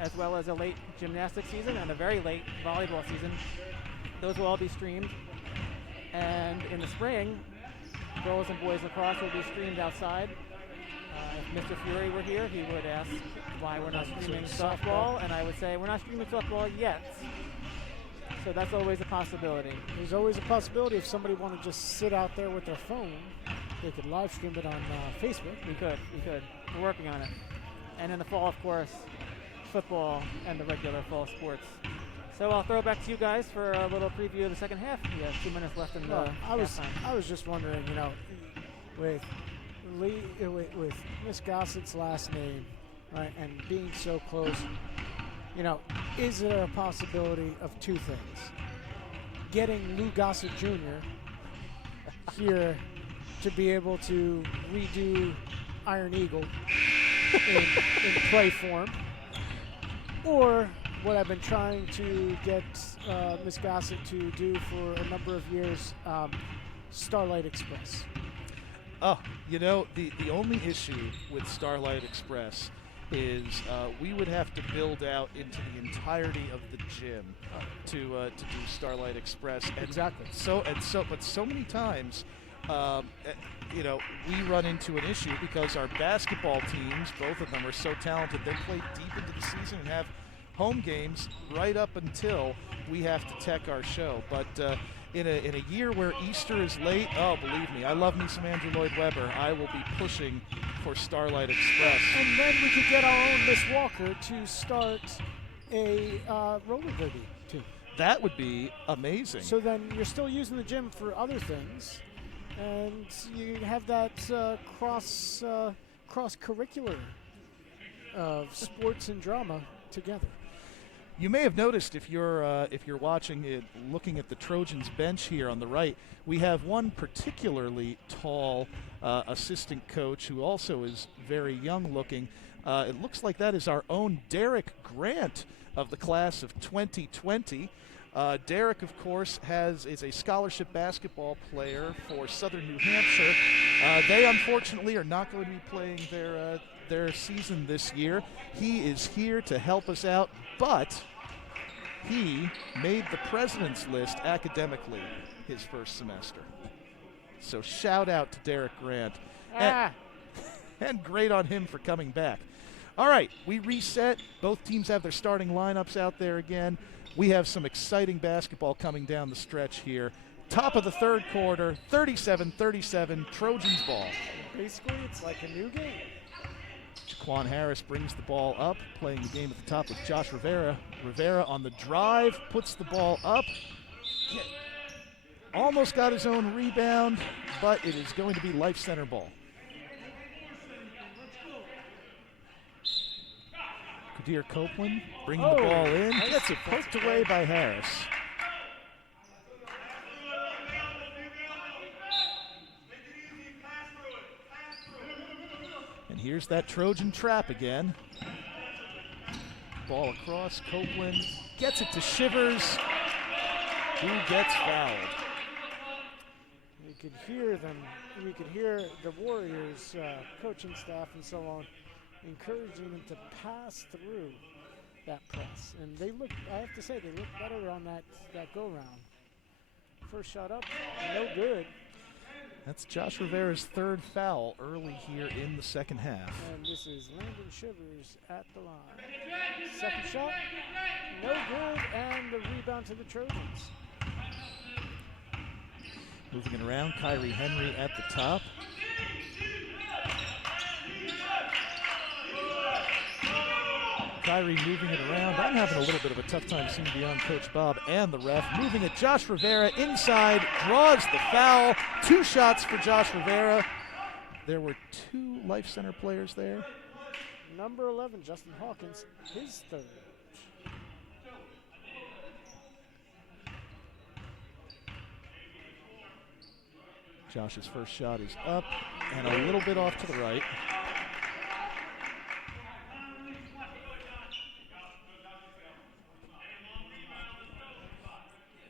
as well as a late gymnastics season and a very late volleyball season. Those will all be streamed. And in the spring, girls and boys lacrosse will be streamed outside. If Mr. Fury were here, he would ask why we're not streaming softball, and I would say we're not streaming softball yet. So that's always a possibility. There's always a possibility if somebody wanted to just sit out there with their phone, they could live stream it on Facebook. We could. We're working on it. And in the fall, of course, football and the regular fall sports. So I'll throw it back to you guys for a little preview of the second half. We have 2 minutes left in the halftime. I was just wondering, with Miss Gossett's last name, right, and being so close, is there a possibility of 2 things? Getting Lou Gossett Jr. here to be able to redo Iron Eagle in play form, or what I've been trying to get Miss Gossett to do for a number of years, Starlight Express. Oh, the only issue with Starlight Express is we would have to build out into the entirety of the gym to do Starlight Express. And exactly. But so many times, we run into an issue because our basketball teams, both of them, are so talented. They play deep into the season and have home games right up until we have to tech our show. But in a year where Easter is late, oh, believe me, I love me some Andrew Lloyd Webber. I will be pushing for Starlight Express. And then we could get our own Miss Walker to start a roller derby too. That would be amazing. So then you're still using the gym for other things, and you have that cross curricular of sports and drama together. You may have noticed if you're watching it, looking at the Trojans bench here on the right, we have one particularly tall assistant coach who also is very young looking. It looks like that is our own Derek Grant of the class of 2020. Derek, of course, is a scholarship basketball player for Southern New Hampshire. They unfortunately are not going to be playing their season this year. He is here to help us out, but he made the president's list academically his first semester. So shout out to Derek Grant. And great on him for coming back. All right, we reset. Both teams have their starting lineups out there again. We have some exciting basketball coming down the stretch here. Top of the third quarter, 37-37, Trojans ball. Basically, it's like a new game. Jaquan Harris brings the ball up, playing the game at the top with Josh Rivera. Rivera on the drive, puts the ball up. Almost got his own rebound, but it is going to be Life Center ball. Kadir Copeland bringing the ball in, gets it poked away by Harris. And here's that Trojan trap again. Ball across, Copeland gets it to Shivers, who gets fouled. You could hear them, you could hear the Warriors coaching staff and so on encouraging them to pass through that press. And they look, I have to say, they look better on that go-round. First shot up, no good. That's Josh Rivera's third foul early here in the second half. And this is Landon Shivers at the line. Second shot, no good, and the rebound to the Trojans. Moving it around, Kyrie Henry at the top. Kyrie moving it around. I'm having a little bit of a tough time seeing beyond Coach Bob and the ref. Moving it, Josh Rivera inside, draws the foul. 2 shots for Josh Rivera. There were 2 Life Center players there. Number 11, Justin Hawkins, his third. Josh's first shot is up and a little bit off to the right.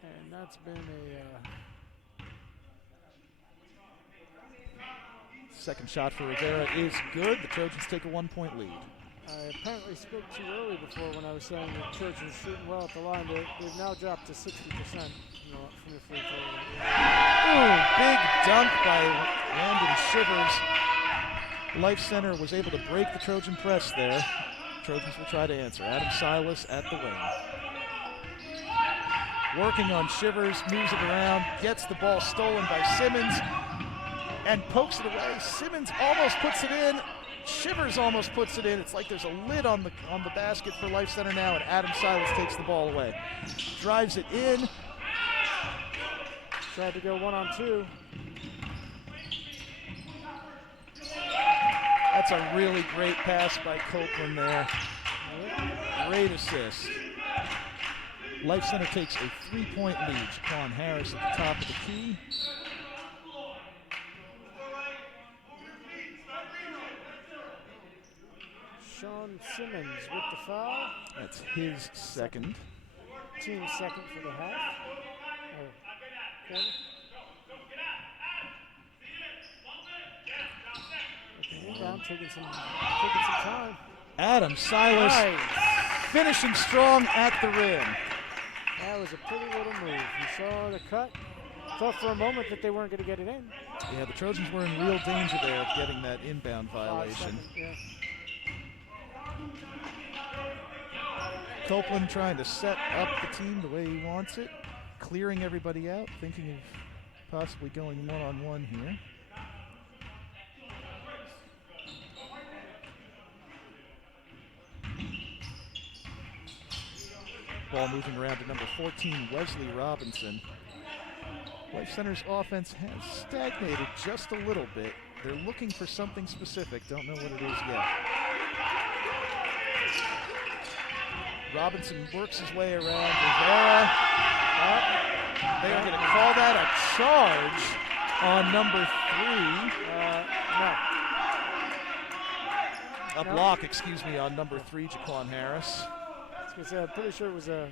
And that's been a second shot for Rivera is good. The Trojans take a 1-point lead. I apparently spoke too early before when I was saying that Trojans shooting well at the line. They've now dropped to 60% from the free throw. Ooh, big dunk by Landon Shivers. Life Center was able to break the Trojan press there. Trojans will try to answer. Adam Silas at the wing. Working on Shivers, moves it around, gets the ball stolen by Simmons, and pokes it away. Simmons almost puts it in. Shivers almost puts it in. It's like there's a lid on the basket for Life Center now, and Adam Silas takes the ball away. Drives it in. Tried to go 1-on-2. That's a really great pass by Copeland there. Great assist. Life Center takes a 3-point lead. Jaquan Harris at the top of the key. Sean Simmons with the foul. That's his second. Team second for the half. Quarter. Inbound, taking some time. Adam Silas finishing strong at the rim. That was a pretty little move. You saw the cut. Thought for a moment that they weren't going to get it in. Yeah, the Trojans were in real danger there of getting that inbound violation. Yeah. Copeland trying to set up the team the way he wants it, clearing everybody out, thinking of possibly going one-on-one here. Ball moving around to number 14, Wesley Robinson. Life Center's offense has stagnated just a little bit. They're looking for something specific. Don't know what it is yet. Robinson works his way around Rivera. They are going to call that a charge on number 3. No. A block, excuse me, on number 3, Jaquan Harris. I'm pretty sure it was a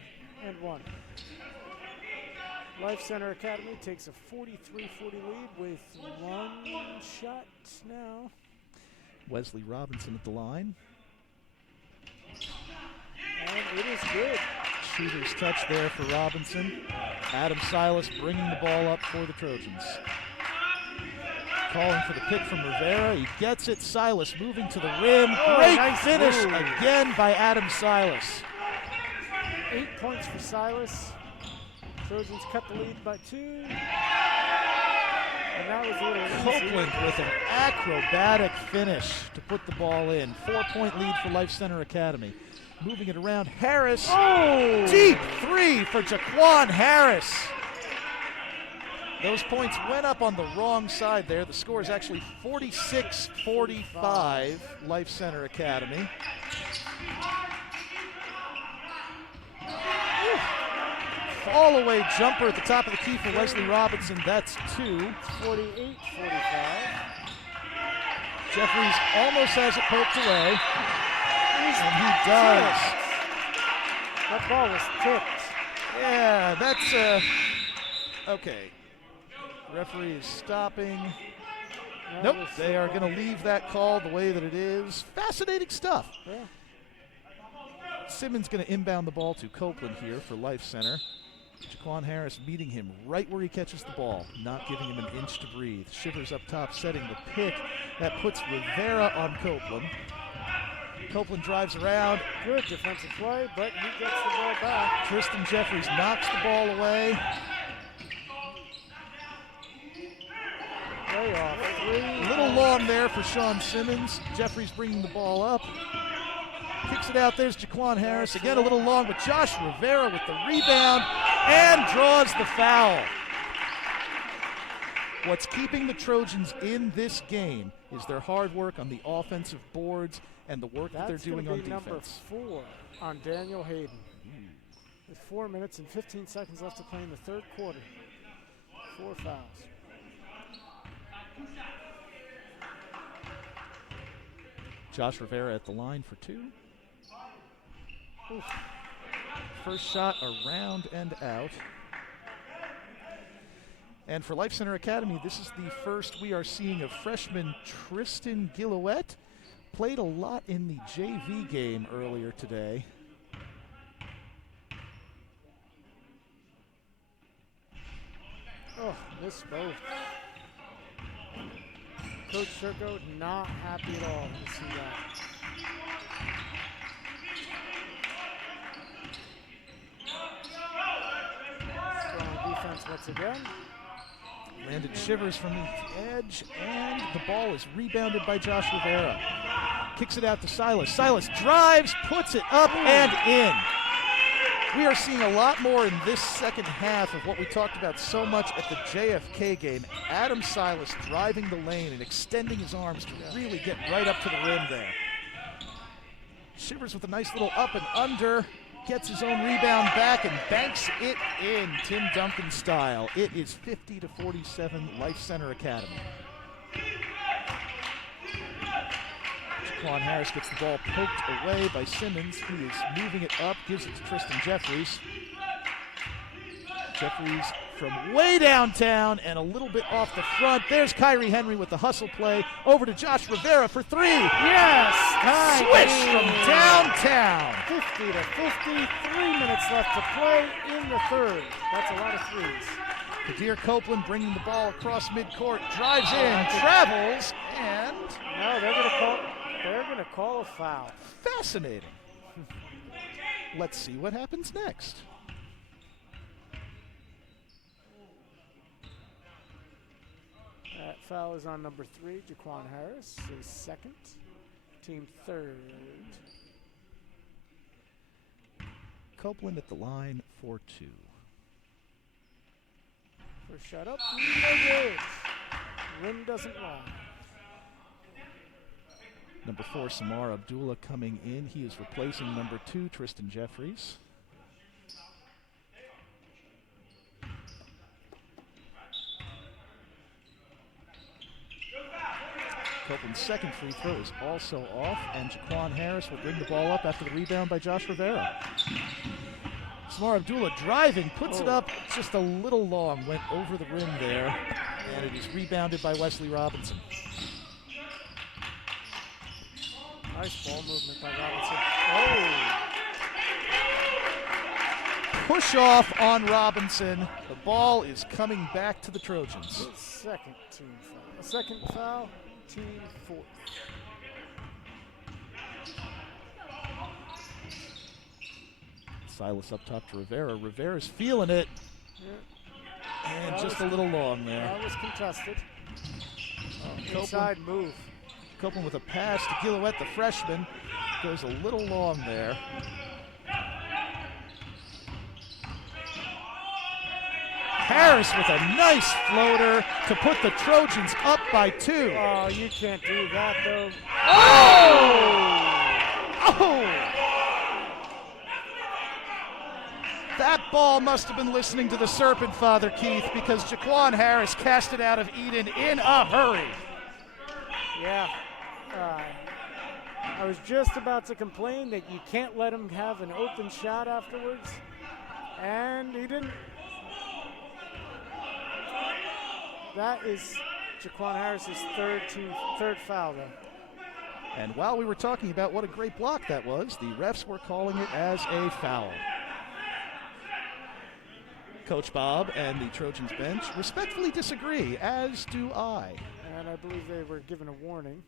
and 1. Life Center Academy takes a 43-40 lead with 1 shot now. Wesley Robinson at the line. And it is good. Shooter's touch there for Robinson. Adam Silas bringing the ball up for the Trojans. Calling for the pick from Rivera. He gets it. Silas moving to the rim. Great nice finish move. again by Adam Silas. 8 points for Silas. Trojans cut the lead by 2. And that was a little easy. Copeland with an acrobatic finish to put the ball in. 4-point lead for Life Center Academy. Moving it around, Harris. Oh! Deep 3 for Jaquan Harris. Those points went up on the wrong side there. The score is actually 46-45, Life Center Academy. Fall-away jumper at the top of the key for Wesley Robinson. That's 2. 48-45. Jeffries almost has it poked away. And he does. That ball was tipped. Yeah, that's okay. Referee is stopping. Nope, they are going to leave that call the way that it is. Fascinating stuff. Yeah. Simmons going to inbound the ball to Copeland here for Life Center. Jaquan Harris meeting him right where he catches the ball, not giving him an inch to breathe. Shivers up top, setting the pick. That puts Rivera on Copeland. Copeland drives around. Good defensive play, but he gets the ball back. Tristan Jeffries knocks the ball away. Way off. 3. A little long there for Sean Simmons. Jeffries bringing the ball up. Kicks it out. There's Jaquan Harris. Again, a little long, but Josh Rivera with the rebound and draws the foul. What's keeping the Trojans in this game is their hard work on the offensive boards and the work that they're doing on defense. Number 4 on Daniel Hayden. With 4 minutes and 15 seconds left to play in the third quarter. 4 fouls. Josh Rivera at the line for 2. Oof. First shot around and out. And for Life Center Academy, this is the first we are seeing of freshman Tristan Gillowette. Played a lot in the JV game earlier today. Oh, missed both. Coach Turco not happy at all to see that. Strong defense once again. Landed Shivers from the edge, and the ball is rebounded by Josh Rivera. Kicks it out to Silas. Silas drives, puts it up and in. We are seeing a lot more in this second half of what we talked about so much at the JFK game. Adam Silas driving the lane and extending his arms to really get right up to the rim there. Shivers with a nice little up and under. Gets his own rebound back and banks it in Tim Duncan style. It is 50-47 Life Center Academy. Jaquan Harris gets the ball poked away by Simmons. He is moving it up, gives it to Tristan Jeffries. Jeffries from way downtown and a little bit off the front. There's Kyrie Henry with the hustle play. Over to Josh Rivera for 3. Yes! Swish from downtown. 50-50, 3 minutes left to play in the third. That's a lot of threes. Kadir Copeland bringing the ball across midcourt, drives in, travels, and no, they're gonna call a foul. Fascinating. Let's see what happens next. That foul is on number 3, Jaquan Harris, his second, team third. Copeland at the line for 2. First shot up, no good. Rim doesn't lie. Number 4, Samar Abdullah coming in. He is replacing number 2, Tristan Jeffries. Copeland's second free throw is also off, and Jaquan Harris will bring the ball up after the rebound by Josh Rivera. Samar Abdullah driving, puts it up just a little long, went over the rim there, and it is rebounded by Wesley Robinson. Nice ball movement by Robinson. Push off on Robinson. The ball is coming back to the Trojans. His second team foul. A second foul, team 4th. Silas up top to Rivera. Rivera's feeling it. Yeah. And just a little long there. That was contested. Inside move. Copeland with a pass to Gillette, the freshman. Goes a little long there. Harris with a nice floater to put the Trojans up by 2. Oh, you can't do that, though. Oh! That ball must have been listening to the Serpent Father, Keith, because Jaquan Harris cast it out of Eden in a hurry. Yeah. I was just about to complain that you can't let him have an open shot afterwards, and he didn't. That is Jaquan Harris's third foul, though. And while we were talking about what a great block that was, the refs were calling it as a foul. Coach Bob and the Trojans bench respectfully disagree, as do I. And I believe they were given a warning.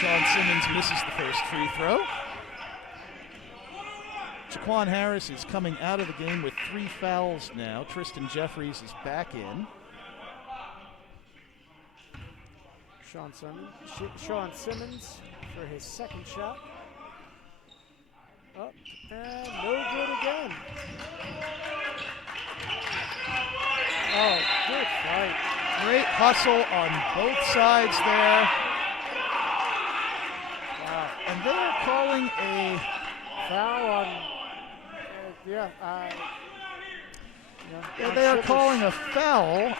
Sean Simmons misses the first free throw. Jaquan Harris is coming out of the game with 3 fouls now. Tristan Jeffries is back in. Sean Simmons for his second shot. Up and no good again. Oh, good fight. Great hustle on both sides there. Wow. And they are calling a Foul on, they are calling a foul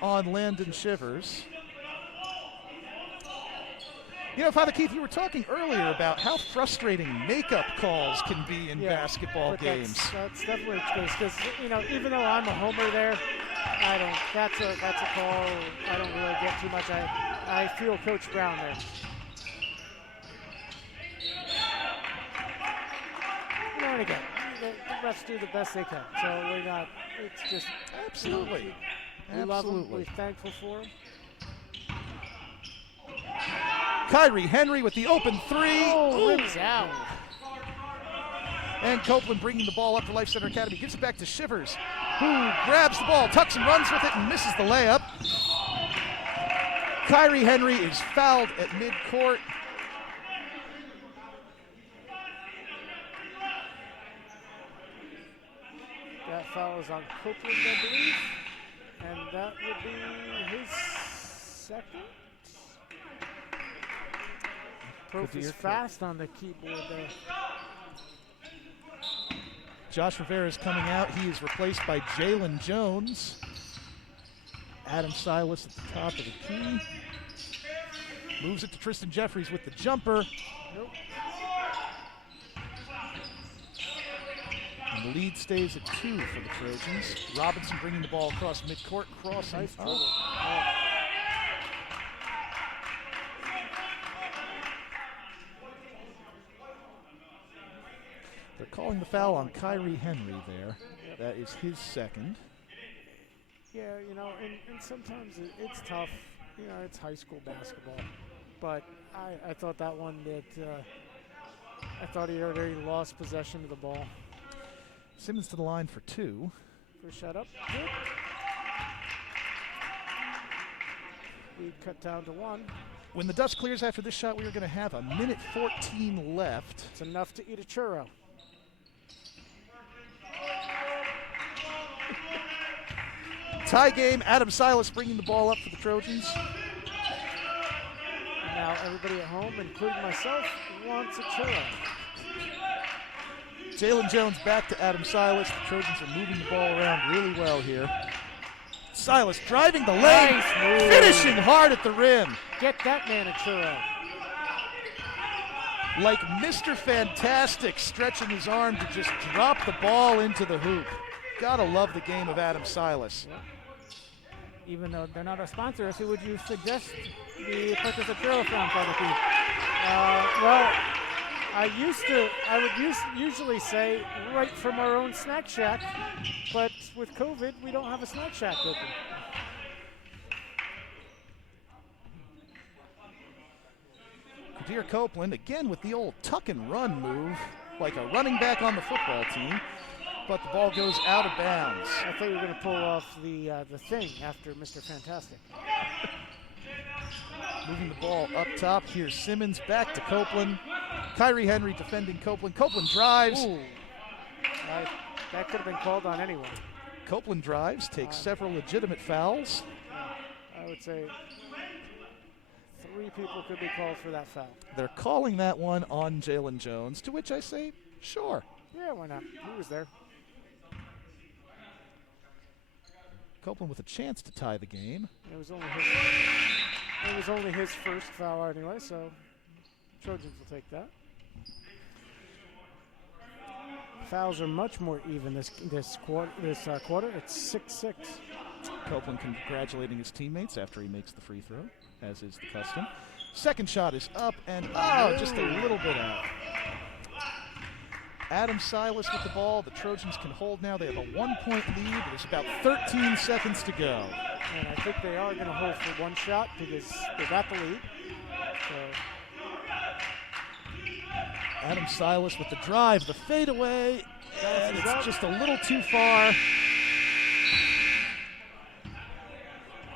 on Landon Shivers. You know, Father Keith, you were talking earlier about how frustrating makeup calls can be in basketball games. That's definitely the case, because, you know, even though I'm a homer there, that's a call I don't really get too much. I feel Coach Brown there. You know, and again, the refs do the best they can, so we're not, it's just, Absolutely. we love them, we're thankful for them. Kyrie Henry with the open 3. Oh, rims out. And Copeland bringing the ball up to Life Center Academy. Gives it back to Shivers, who grabs the ball, tucks and runs with it, and misses the layup. Kyrie Henry is fouled at midcourt. That foul is on Copeland, I believe. And that would be his second. Prof is fast on the keyboard there. Josh Rivera is coming out. He is replaced by Jalen Jones. Adam Silas at the top of the key. Moves it to Tristan Jeffries with the jumper. Nope. And the lead stays at 2 for the Trojans. Robinson bringing the ball across midcourt, crossing. Nice dribble. They're calling the foul on Kyrie Henry there. Yep. That is his second. Yeah, you know, and sometimes it's tough. You know, it's high school basketball. But I thought that one I thought he already lost possession of the ball. Simmons to the line for 2. First shot up. Good. Lead cut down to 1. When the dust clears after this shot, we are going to have a minute 14 left. It's enough to eat a churro. Tie game. Adam Silas bringing the ball up for the Trojans. now everybody at home, including myself, wants a churro. Jalen Jones back to Adam Silas. The Trojans are moving the ball around really well here. Silas driving the lane, Nice move. finishing hard at the rim. Get that man a churro. Like Mr. Fantastic, stretching his arm to just drop the ball into the hoop. Gotta love the game of Adam Silas. Yep. Even though they're not our sponsors, who would you suggest we purchase a churro from, Father Pete? Well, I would usually say right from our own snack shack, but with COVID, we don't have a snack shack open. Kadir Copeland again with the old tuck and run move, like a running back on the football team, but the ball goes out of bounds. I thought you were going to pull off the thing after Mr. Fantastic. Moving the ball up top. Here's Simmons back to Copeland. Kyrie Henry defending Copeland. Copeland drives. Ooh. That could have been called on anyone. Copeland drives, takes several legitimate fouls. I would say 3 people could be called for that foul. They're calling that one on Jalen Jones, to which I say, sure. Yeah, why not? He was there. Copeland with a chance to tie the game. It was only his first foul anyway, so Trojans will take that. Fouls are much more even this quarter. It's 6-6. Copeland congratulating his teammates after he makes the free throw, as is the custom. Second shot is up and just a little bit out. Adam Silas with the ball. The Trojans can hold now. They have a 1-point lead. There's about 13 seconds to go. And I think they are going to hold for one shot because they got the lead. So Adam Silas with the drive, the fadeaway, and it's just a little too far.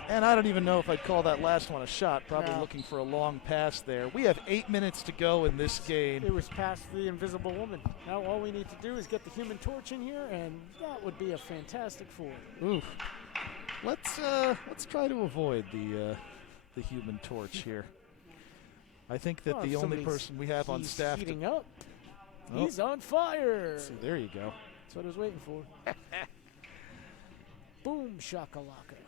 And I don't even know if I'd call that last one a shot. Probably looking for a long pass there. We have 8 minutes to go in this game. It was past the invisible woman. Now all we need to do is get the Human Torch in here, and that would be a fantastic four. Oof. Let's try to avoid the Human Torch here. I think that the only person we have on staff. He's heating up. He's on fire. So there you go. That's what I was waiting for. Boom shakalaka.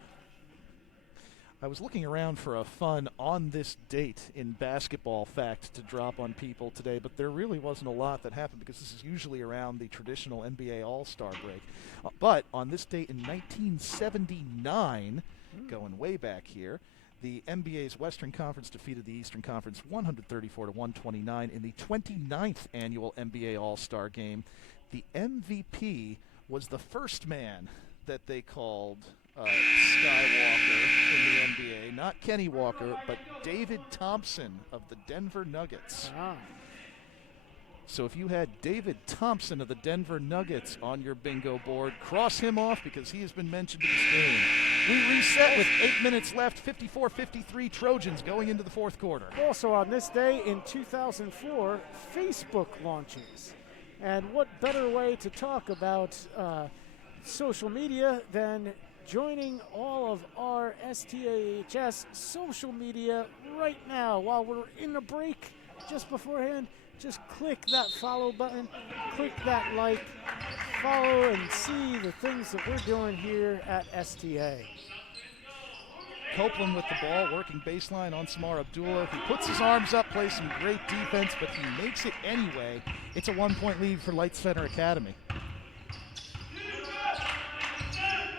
I was looking around for a fun on this date in basketball fact to drop on people today, but there really wasn't a lot that happened because this is usually around the traditional NBA All-Star break. But on this date in 1979, going way back here, the NBA's Western Conference defeated the Eastern Conference 134-129 in the 29th annual NBA All-Star game. The MVP was the first man that they called Skywalker in the NBA. Not Kenny Walker, but David Thompson of the Denver Nuggets. Ah. So if you had David Thompson of the Denver Nuggets on your bingo board, cross him off because he has been mentioned in this game. We reset with 8 minutes left, 54-53 Trojans going into the fourth quarter. Also on this day in 2004, Facebook launches. And what better way to talk about social media than joining all of our STAHS social media right now while we're in a break just beforehand. Just click that follow button, click that like, follow and see the things that we're doing here at STA. Copeland with the ball, working baseline on Samar Abdullah. He puts his arms up, plays some great defense, but he makes it anyway. It's a 1-point lead for Light Center Academy.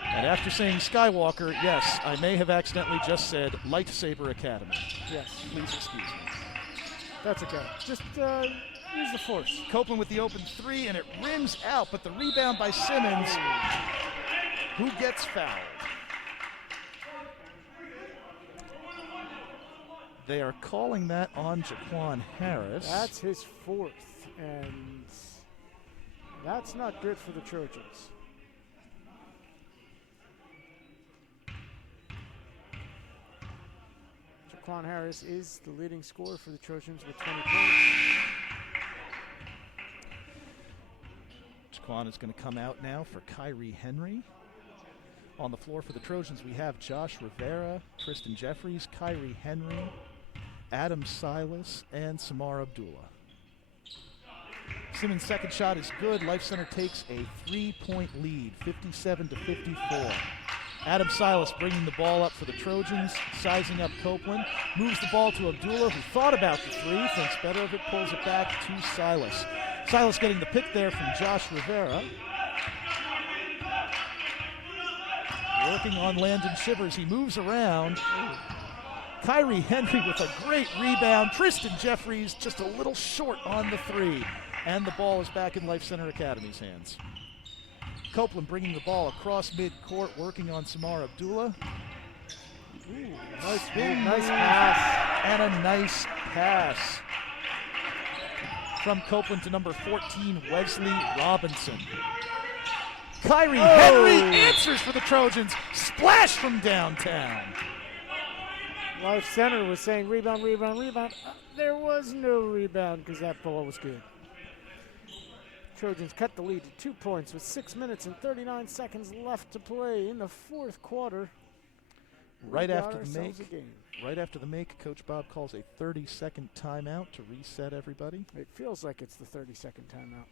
And after saying Skywalker, yes, I may have accidentally just said Lightsaber Academy. Yes. Please excuse me. That's okay. Just use the force. Copeland with the open three, and it rims out, but the rebound by Simmons, who gets fouled. They are calling that on Jaquan Harris. That's his fourth, and that's not good for the Trojans. Jaquan Harris is the leading scorer for the Trojans with 20 points. Jaquan is going to come out now for Kyrie Henry. On the floor for the Trojans, we have Josh Rivera, Tristan Jeffries, Kyrie Henry, Adam Silas and Samar Abdullah. Simmons' second shot is good. Life Center takes a 3-point lead, 57-54. Adam Silas bringing the ball up for the Trojans, sizing up Copeland, moves the ball to Abdullah, who thought about the three, thinks better of it, pulls it back to Silas. Silas getting the pick there from Josh Rivera. Working on Landon Shivers, he moves around. Kyrie Henry with a great rebound. Tristan Jeffries just a little short on the three. And the ball is back in Life Center Academy's hands. Copeland bringing the ball across midcourt, working on Samar Abdullah. Nice pass. And a nice pass from Copeland to number 14, Wesley Robinson. Kyrie Henry answers for the Trojans. Splash from downtown. Life Center was saying rebound, rebound, rebound. There was no rebound because that ball was good. Trojans cut the lead to 2 points with 6 minutes and 39 seconds left to play in the fourth quarter. Right after the make, Coach Bob calls a 30-second timeout to reset everybody. It feels like it's the 30-second timeout.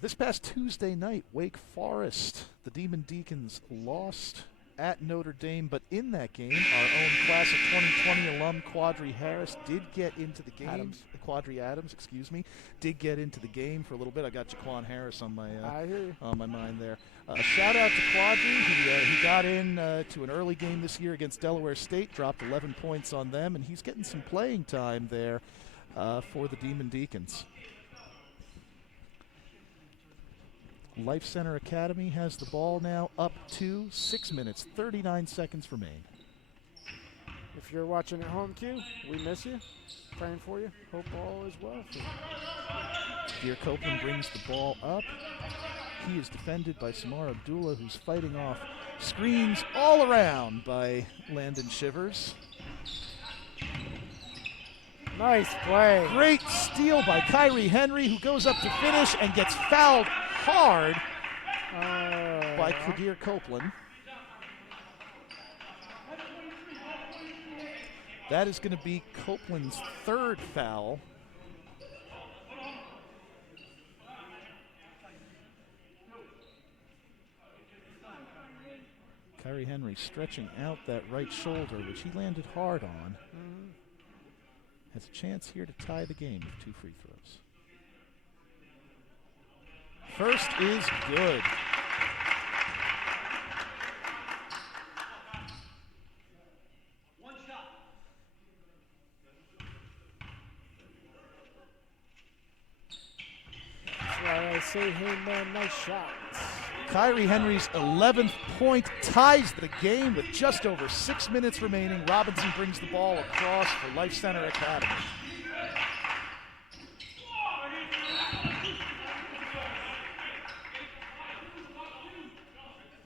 This past Tuesday night, Wake Forest, the Demon Deacons lost at Notre Dame, but in that game, our own class of 2020 alum Quadri Harris did get into the game. Quadri Adams, excuse me, did get into the game for a little bit. I got Jaquan Harris on my mind there. Shout out to Quadri. He got in to an early game this year against Delaware State, dropped 11 points on them, and he's getting some playing time there for the Demon Deacons. Life Center Academy has the ball now up to 6 minutes, 39 seconds remain. If you're watching at home, Q, we miss you. Praying for you. Hope all is well for you. Dear Copeland brings the ball up. He is defended by Samar Abdullah, who's fighting off screens all around by Landon Shivers. Nice play. Great steal by Kyrie Henry, who goes up to finish and gets fouled hard by Kadir Copeland. That is going to be Copeland's third foul. Kyrie Henry stretching out that right shoulder, which he landed hard on. Has a chance here to tie the game with 2 free throws. First is good. That's why I say, hey man, nice shots. Kyrie Henry's 11th point ties the game with just over 6 minutes remaining. Robinson brings the ball across for Life Center Academy.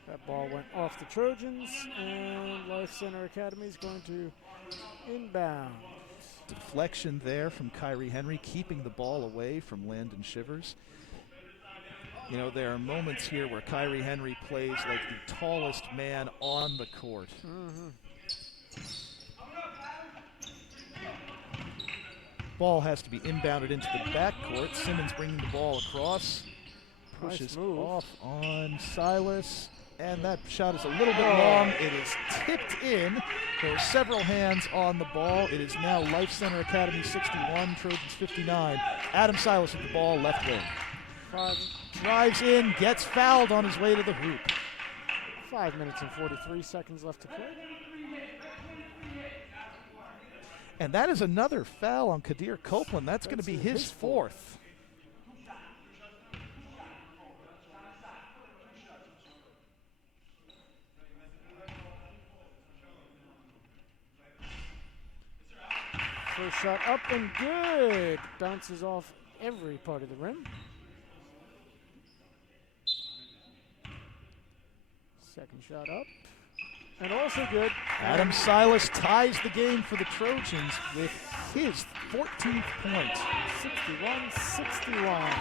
That ball went off the Trojans, and Life Center Academy is going to inbound. Deflection there from Kyrie Henry, keeping the ball away from Landon Shivers. You know, there are moments here where Kyrie Henry plays like the tallest man on the court. Ball has to be inbounded into the backcourt. Simmons bringing the ball across. Pushes off on Silas. And that shot is a little bit long. It is tipped in. There are several hands on the ball. It is now Life Center Academy 61, Trojans 59. Adam Silas with the ball, left wing. Drives in, gets fouled on his way to the hoop. 5 minutes and 43 seconds left to play. And that is another foul on Kadir Copeland. That's going to be his fourth. First shot up and good. Bounces off every part of the rim. Second shot up. And also good. Adam Silas ties the game for the Trojans with his 14th point. 61-61.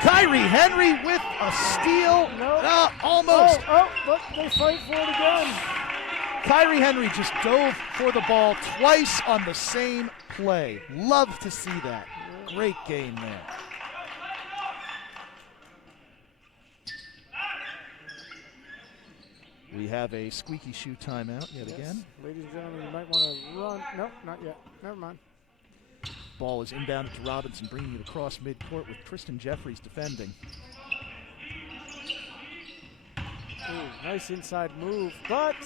Kyrie Henry with a steal. No. Almost. Oh, look, they fight for it again. Kyrie Henry just dove for the ball twice on the same play. Love to see that. Great game there. We have a squeaky shoe timeout yet again. Ladies and gentlemen, you might want to run. Nope, not yet. Never mind. Ball is inbounded to Robinson, bringing it across midcourt with Tristan Jeffries defending. Ooh, nice inside move, but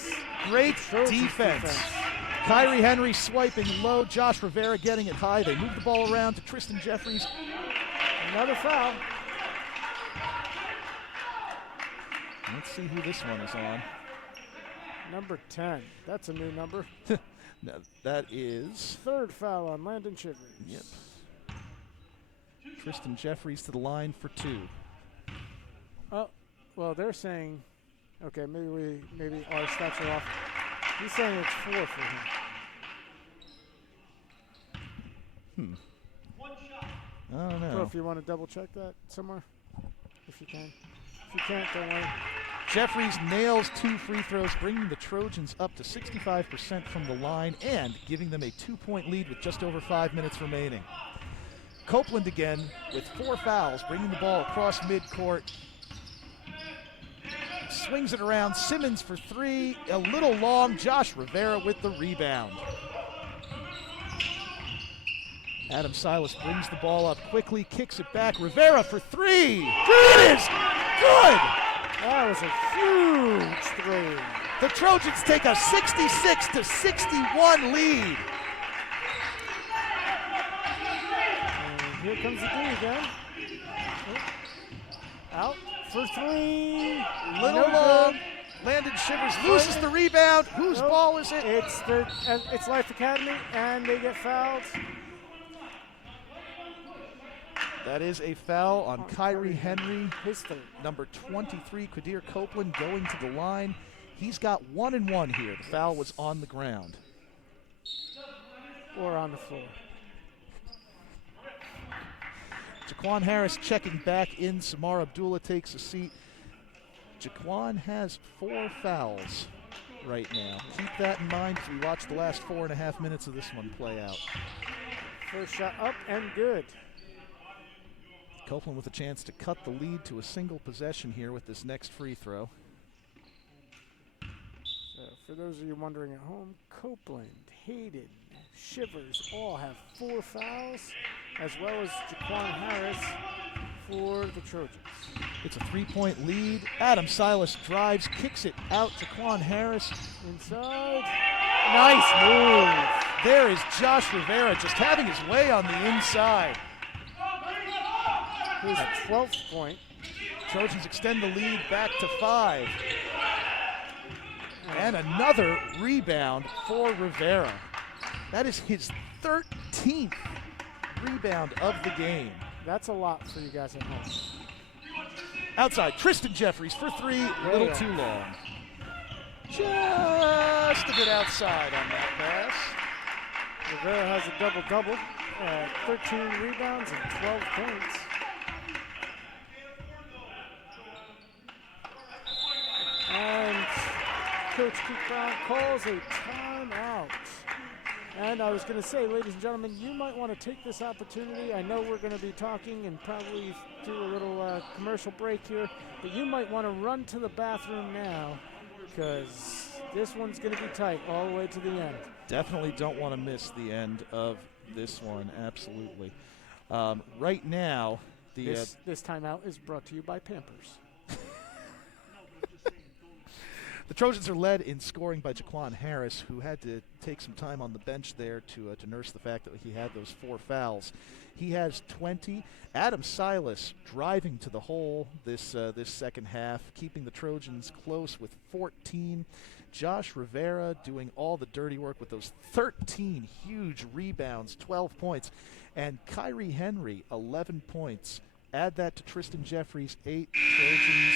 great defense. Kyrie Henry swiping low. Josh Rivera getting it high. They move the ball around to Tristan Jeffries. Another foul. Let's see who this one is on. Number 10. That's a new number. No, that is... Third foul on Landon Shivers. Yep. Tristan Jeffries to the line for 2. Oh, well, they're saying... Okay, maybe our stats are off. He's saying it's 4 for him. I don't know. So if you want to double check that somewhere, if you can. If you can't, don't worry. Jeffries nails 2 free throws, bringing the Trojans up to 65% from the line and giving them a 2-point lead with just over 5 minutes remaining. Copeland again with 4 fouls, bringing the ball across midcourt. Swings it around. Simmons for 3. A little long. Josh Rivera with the rebound. Adam Silas brings the ball up quickly, kicks it back. Rivera for 3. It is good. That was a huge 3. The Trojans take a 66-61 lead. And here comes the D again. Out for 3. Little long. Landon Shivers loses the rebound. Whose ball is it? It's Life Academy, and they get fouled. That is a foul on Kyrie Henry. His third. Number 23, Qadir Copeland, going to the line. He's got 1 and 1 here. The foul was on the ground. Or on the floor. Jaquan Harris checking back in. Samar Abdullah takes a seat. Jaquan has 4 fouls right now. Keep that in mind as we watch the last 4.5 minutes of this one play out. First shot up and good. Copeland with a chance to cut the lead to a single possession here with this next free throw. So for those of you wondering at home, Copeland, Hayden, Shivers all have 4 fouls, as well as Jaquan Harris for the Trojans. It's a 3-point lead. Adam Silas drives, kicks it out. Jaquan Harris inside. Nice move. There is Josh Rivera just having his way on the inside. His 12th point. Trojans extend the lead back to 5. And another rebound for Rivera. That is his 13th rebound of the game. That's a lot for you guys at home. Outside, Tristan Jeffries for 3, a little too long. Just a bit outside on that pass. Rivera has a double-double, 13 rebounds and 12 points. And Coach Keith Brown calls a timeout. And I was going to say, ladies and gentlemen, you might want to take this opportunity. I know we're going to be talking and probably do a little commercial break here, but you might want to run to the bathroom now because this one's going to be tight all the way to the end. Definitely don't want to miss the end of this one, absolutely. Right now, this timeout is brought to you by Pampers. The Trojans are led in scoring by Jaquan Harris, who had to take some time on the bench there to nurse the fact that he had those 4 fouls. He has 20. Adam Silas driving to the hole this second half, keeping the Trojans close with 14. Josh Rivera doing all the dirty work with those 13 huge rebounds, 12 points. And Kyrie Henry, 11 points. Add that to Tristan Jeffries, 8. Trojans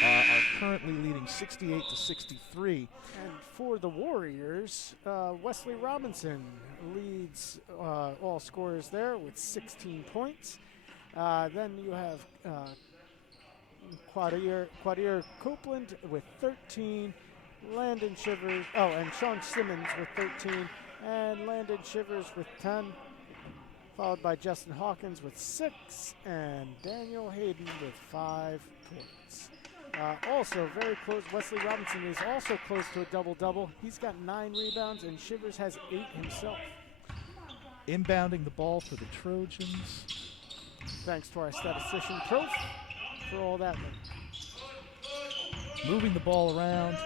are currently leading 68-63. And for the Warriors, Wesley Robinson leads all scorers there with 16 points. Then you have Quadir Copeland with 13, Landon Shivers, and Sean Simmons with 13, and Landon Shivers with 10, followed by Justin Hawkins with 6, and Daniel Hayden with 5 points. Also very close, Wesley Robinson is also close to a double-double. He's got 9 rebounds, and Shivers has 8 himself. Inbounding the ball for the Trojans. Thanks to our statistician, Prof, for all that. Moving the ball around.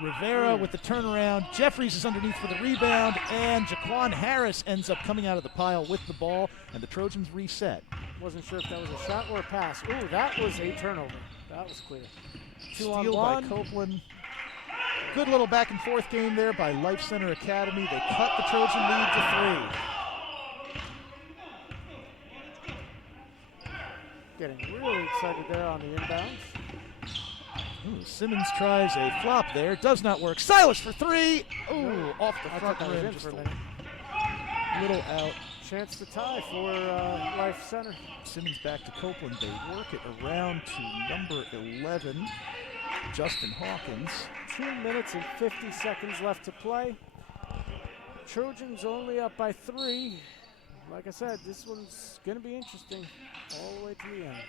Rivera with the turnaround. Jeffries is underneath for the rebound, and Jaquan Harris ends up coming out of the pile with the ball, and the Trojans reset. Wasn't sure if that was a shot or a pass. Ooh, that was a turnover. That was clear. Steal by Copeland. Good little back and forth game there by Life Center Academy. They cut the Trojan lead to 3. Getting really excited there on the inbounds. Ooh, Simmons tries a flop there. Does not work. Silas for 3. Ooh, off the front rim. Just a little out. Chance to tie for Life Center. Simmons back to Copeland. They work it around to number 11, Justin Hawkins. 2 minutes and 50 seconds left to play. Trojans only up by 3. Like I said, this one's going to be interesting all the way to the end.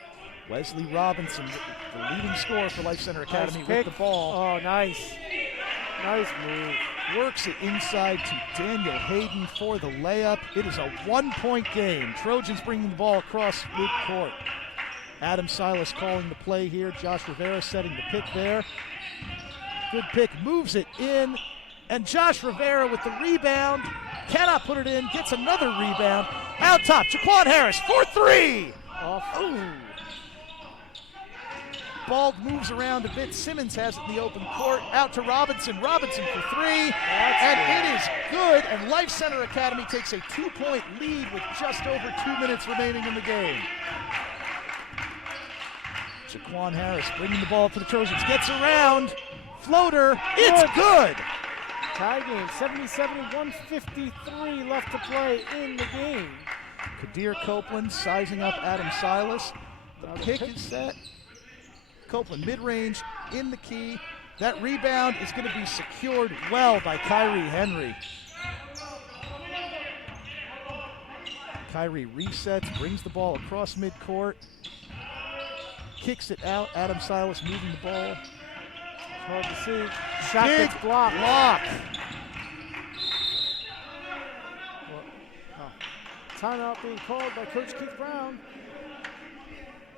Wesley Robinson, the leading scorer for Life Center Academy, with the ball. Oh, nice. Nice move. Works it inside to Daniel Hayden for the layup. It is a 1-point game. Trojans bringing the ball across midcourt. Adam Silas calling the play here. Josh Rivera setting the pick there. Good pick, moves it in. And Josh Rivera with the rebound. Cannot put it in, gets another rebound. Out top, Jaquan Harris for 3. Off. Ooh. Ball moves around a bit. Simmons has it in the open court. Out to Robinson. Robinson for 3. It is good. And Life Center Academy takes a 2-point lead with just over 2 minutes remaining in the game. Jaquan Harris bringing the ball for the Trojans. Gets around. Floater. It's good. Tie game. 70-70, 153 left to play in the game. Quadir Copeland sizing up Adam Silas. The pick is set. Copeland mid-range in the key. That rebound is going to be secured well by Kyrie Henry. Kyrie resets, brings the ball across midcourt, kicks it out. Adam Silas moving the ball. It's hard to see. Shot Big gets blocked. block. Timeout being called by Coach Keith Brown.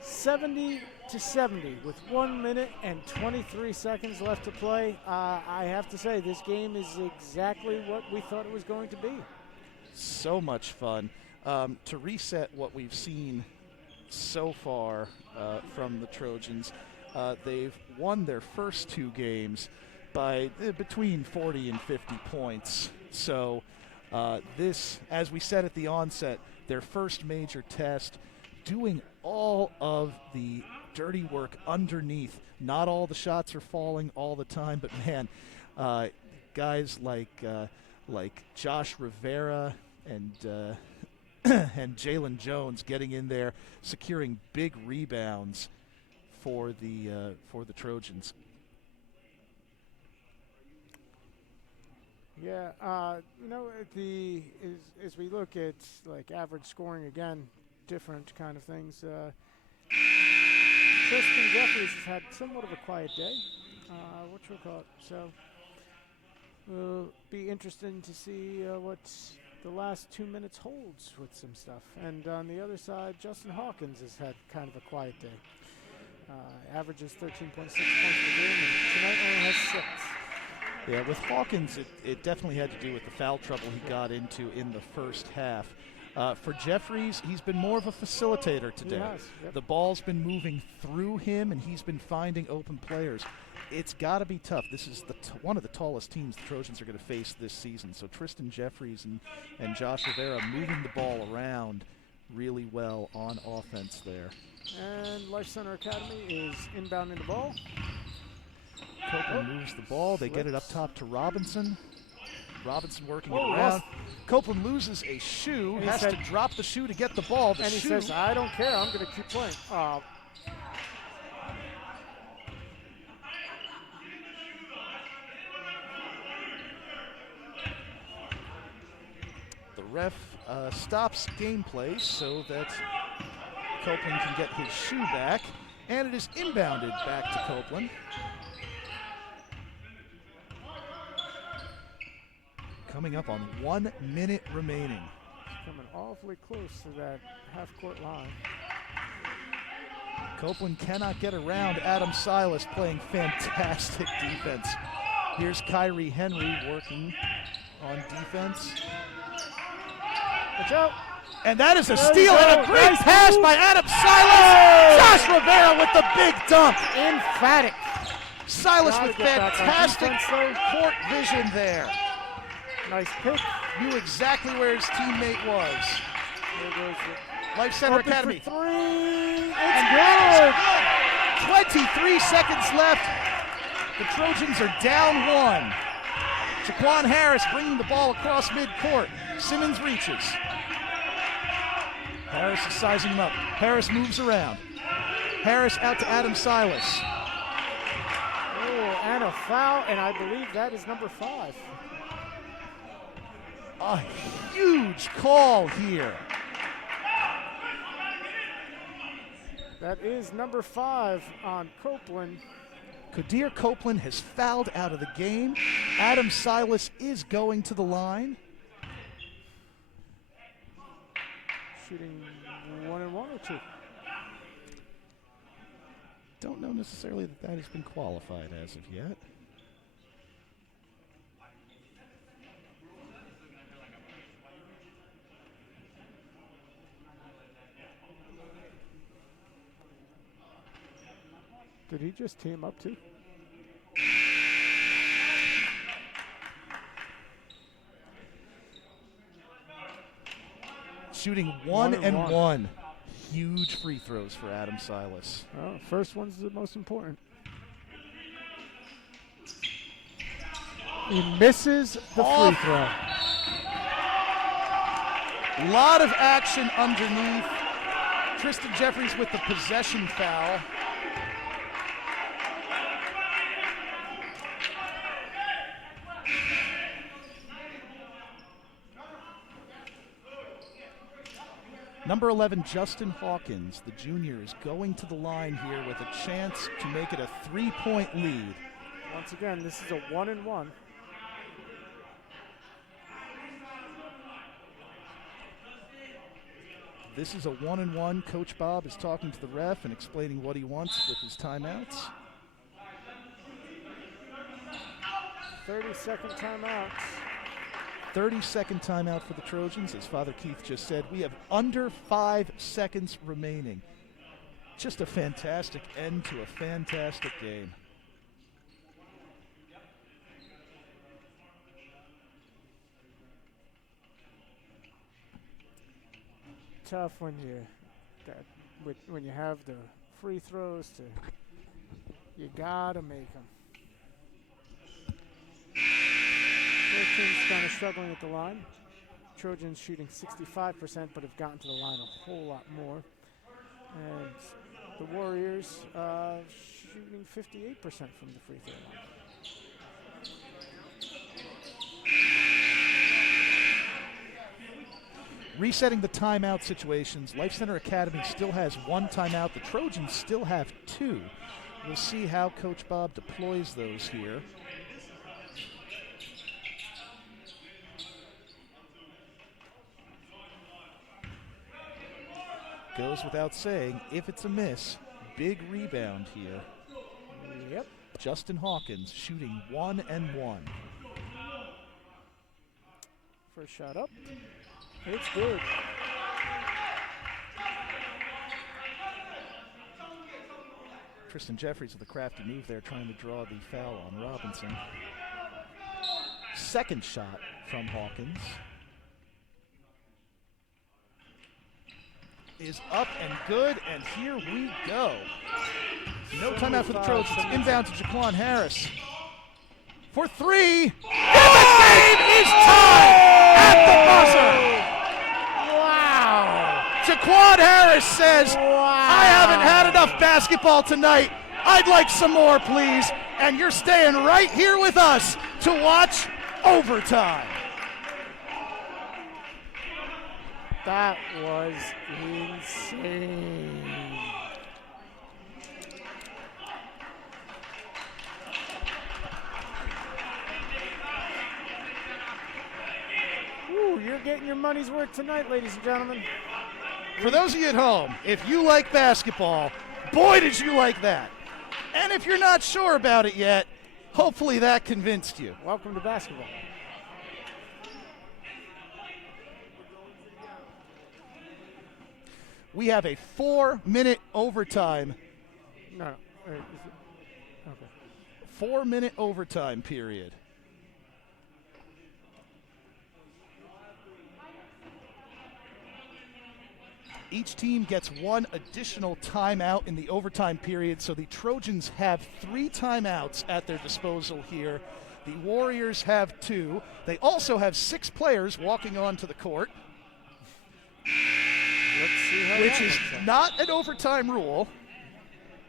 70-70 with 1 minute and 23 seconds left to play. I have to say, this game is exactly what we thought it was going to be. So much fun. To reset what we've seen so far from the Trojans, they've won their first 2 games by between 40 and 50 points. So this, as we said at the onset, their first major test, doing all of the dirty work underneath. Not all the shots are falling all the time, but man, guys like Josh Rivera and and Jalen Jones getting in there, securing big rebounds for the Trojans. Yeah, as we look at like average scoring again, different kind of things. Tristan Jeffries has had somewhat of a quiet day. So it'll be interesting to see what the last 2 minutes holds with some stuff. And on the other side, Justin Hawkins has had kind of a quiet day. Averages 13.6 points per game, and tonight only has 6. Yeah, with Hawkins, it definitely had to do with the foul trouble he got into in the first half. For Jeffries, he's been more of a facilitator today. He has, yep. The ball's been moving through him, and he's been finding open players. It's got to be tough. This is one of the tallest teams the Trojans are going to face this season. So Tristan Jeffries and Josh Rivera moving the ball around really well on offense there. And Life Center Academy is inbounding the ball. Copeland moves the ball. They get it up top to Robinson. Robinson working it around. Copeland loses a shoe, has to drop the shoe to get the ball. And he says, I don't care, I'm going to keep playing. The ref stops gameplay so that Copeland can get his shoe back, and it is inbounded back to Copeland. Coming up on 1 minute remaining. It's coming awfully close to that half-court line. Copeland cannot get around Adam Silas playing fantastic defense. Here's Kyrie Henry working on defense. Watch out. And that is a steal and a great pass by Adam Silas. Josh Rivera with the big dunk. Emphatic. Silas with fantastic court vision there. Nice pick. Knew exactly where his teammate was. There goes the Life Center open Academy. For three. And It's good. 23 seconds left. The Trojans are down 1. Jaquan Harris bringing the ball across midcourt. Simmons reaches. Harris is sizing him up. Harris moves around. Harris out to Adam Silas. Oh, and a foul, and I believe that is number 5. A huge call here. That is number 5 on Copeland. Kadir Copeland has fouled out of the game. Adam Silas is going to the line. Shooting 1 and 1 or 2? Don't know necessarily that has been qualified as of yet. Did he just tee him up too? Shooting 1 and 1. Huge free throws for Adam Silas. Oh, first one's the most important. He misses the free throw. Lot of action underneath. Tristan Jeffries with the possession foul. Number 11, Justin Hawkins, the junior, is going to the line here with a chance to make it a 3-point lead. Once again, this is a 1 and 1. This is a 1 and 1. Coach Bob is talking to the ref and explaining what he wants with his timeouts. 30-second timeouts. 30-second timeout for the Trojans. As Father Keith just said, we have under 5 seconds remaining. Just a fantastic end to a fantastic game. Tough when you have the free throws you gotta make them. Their team's kind of struggling at the line. Trojans shooting 65%, but have gotten to the line a whole lot more. And the Warriors shooting 58% from the free throw line. Resetting the timeout situations. Life Center Academy still has 1 timeout. The Trojans still have 2. We'll see how Coach Bob deploys those here. Goes without saying, if it's a miss, big rebound here. Yep. Justin Hawkins shooting 1 and 1. First shot up. It's good. Tristan Jeffries with a crafty move there, trying to draw the foul on Robinson. Second shot from Hawkins is up and good, and here we go. No timeout for the Trojans. Inbound to Jaquan Harris. For 3. game is tied at the buzzer. Wow. Jaquan Harris says, Wow. I haven't had enough basketball tonight. I'd like some more, please. And you're staying right here with us to watch overtime. That was insane. Ooh, you're getting your money's worth tonight, ladies and gentlemen. For those of you at home, if you like basketball, boy, did you like that. And if you're not sure about it yet, hopefully that convinced you. Welcome to basketball. We have a 4-minute overtime. No. Is it? Okay. 4-minute overtime period. Each team gets one additional timeout in the overtime period, so the Trojans have 3 timeouts at their disposal here. The Warriors have 2. They also have 6 players walking onto the court, Let's see how which that is works out. not an overtime rule.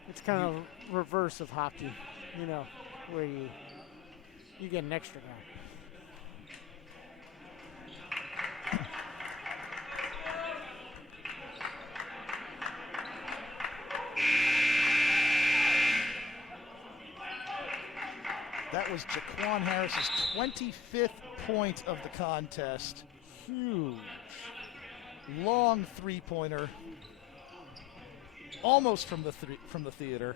It's kind of reverse of hockey, where you get an extra guy. That was Jaquan Harris's 25th point of the contest. Huge. Long three-pointer, almost from the theater,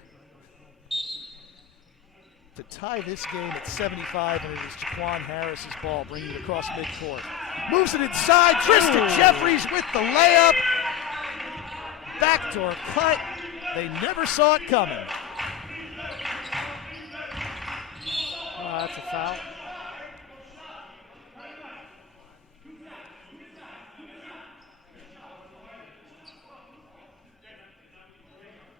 to tie this game at 75, and it is Jaquan Harris's ball, bringing it across midcourt. Moves it inside. Tristan Jeffries with the layup. Backdoor cut. They never saw it coming. That's a foul.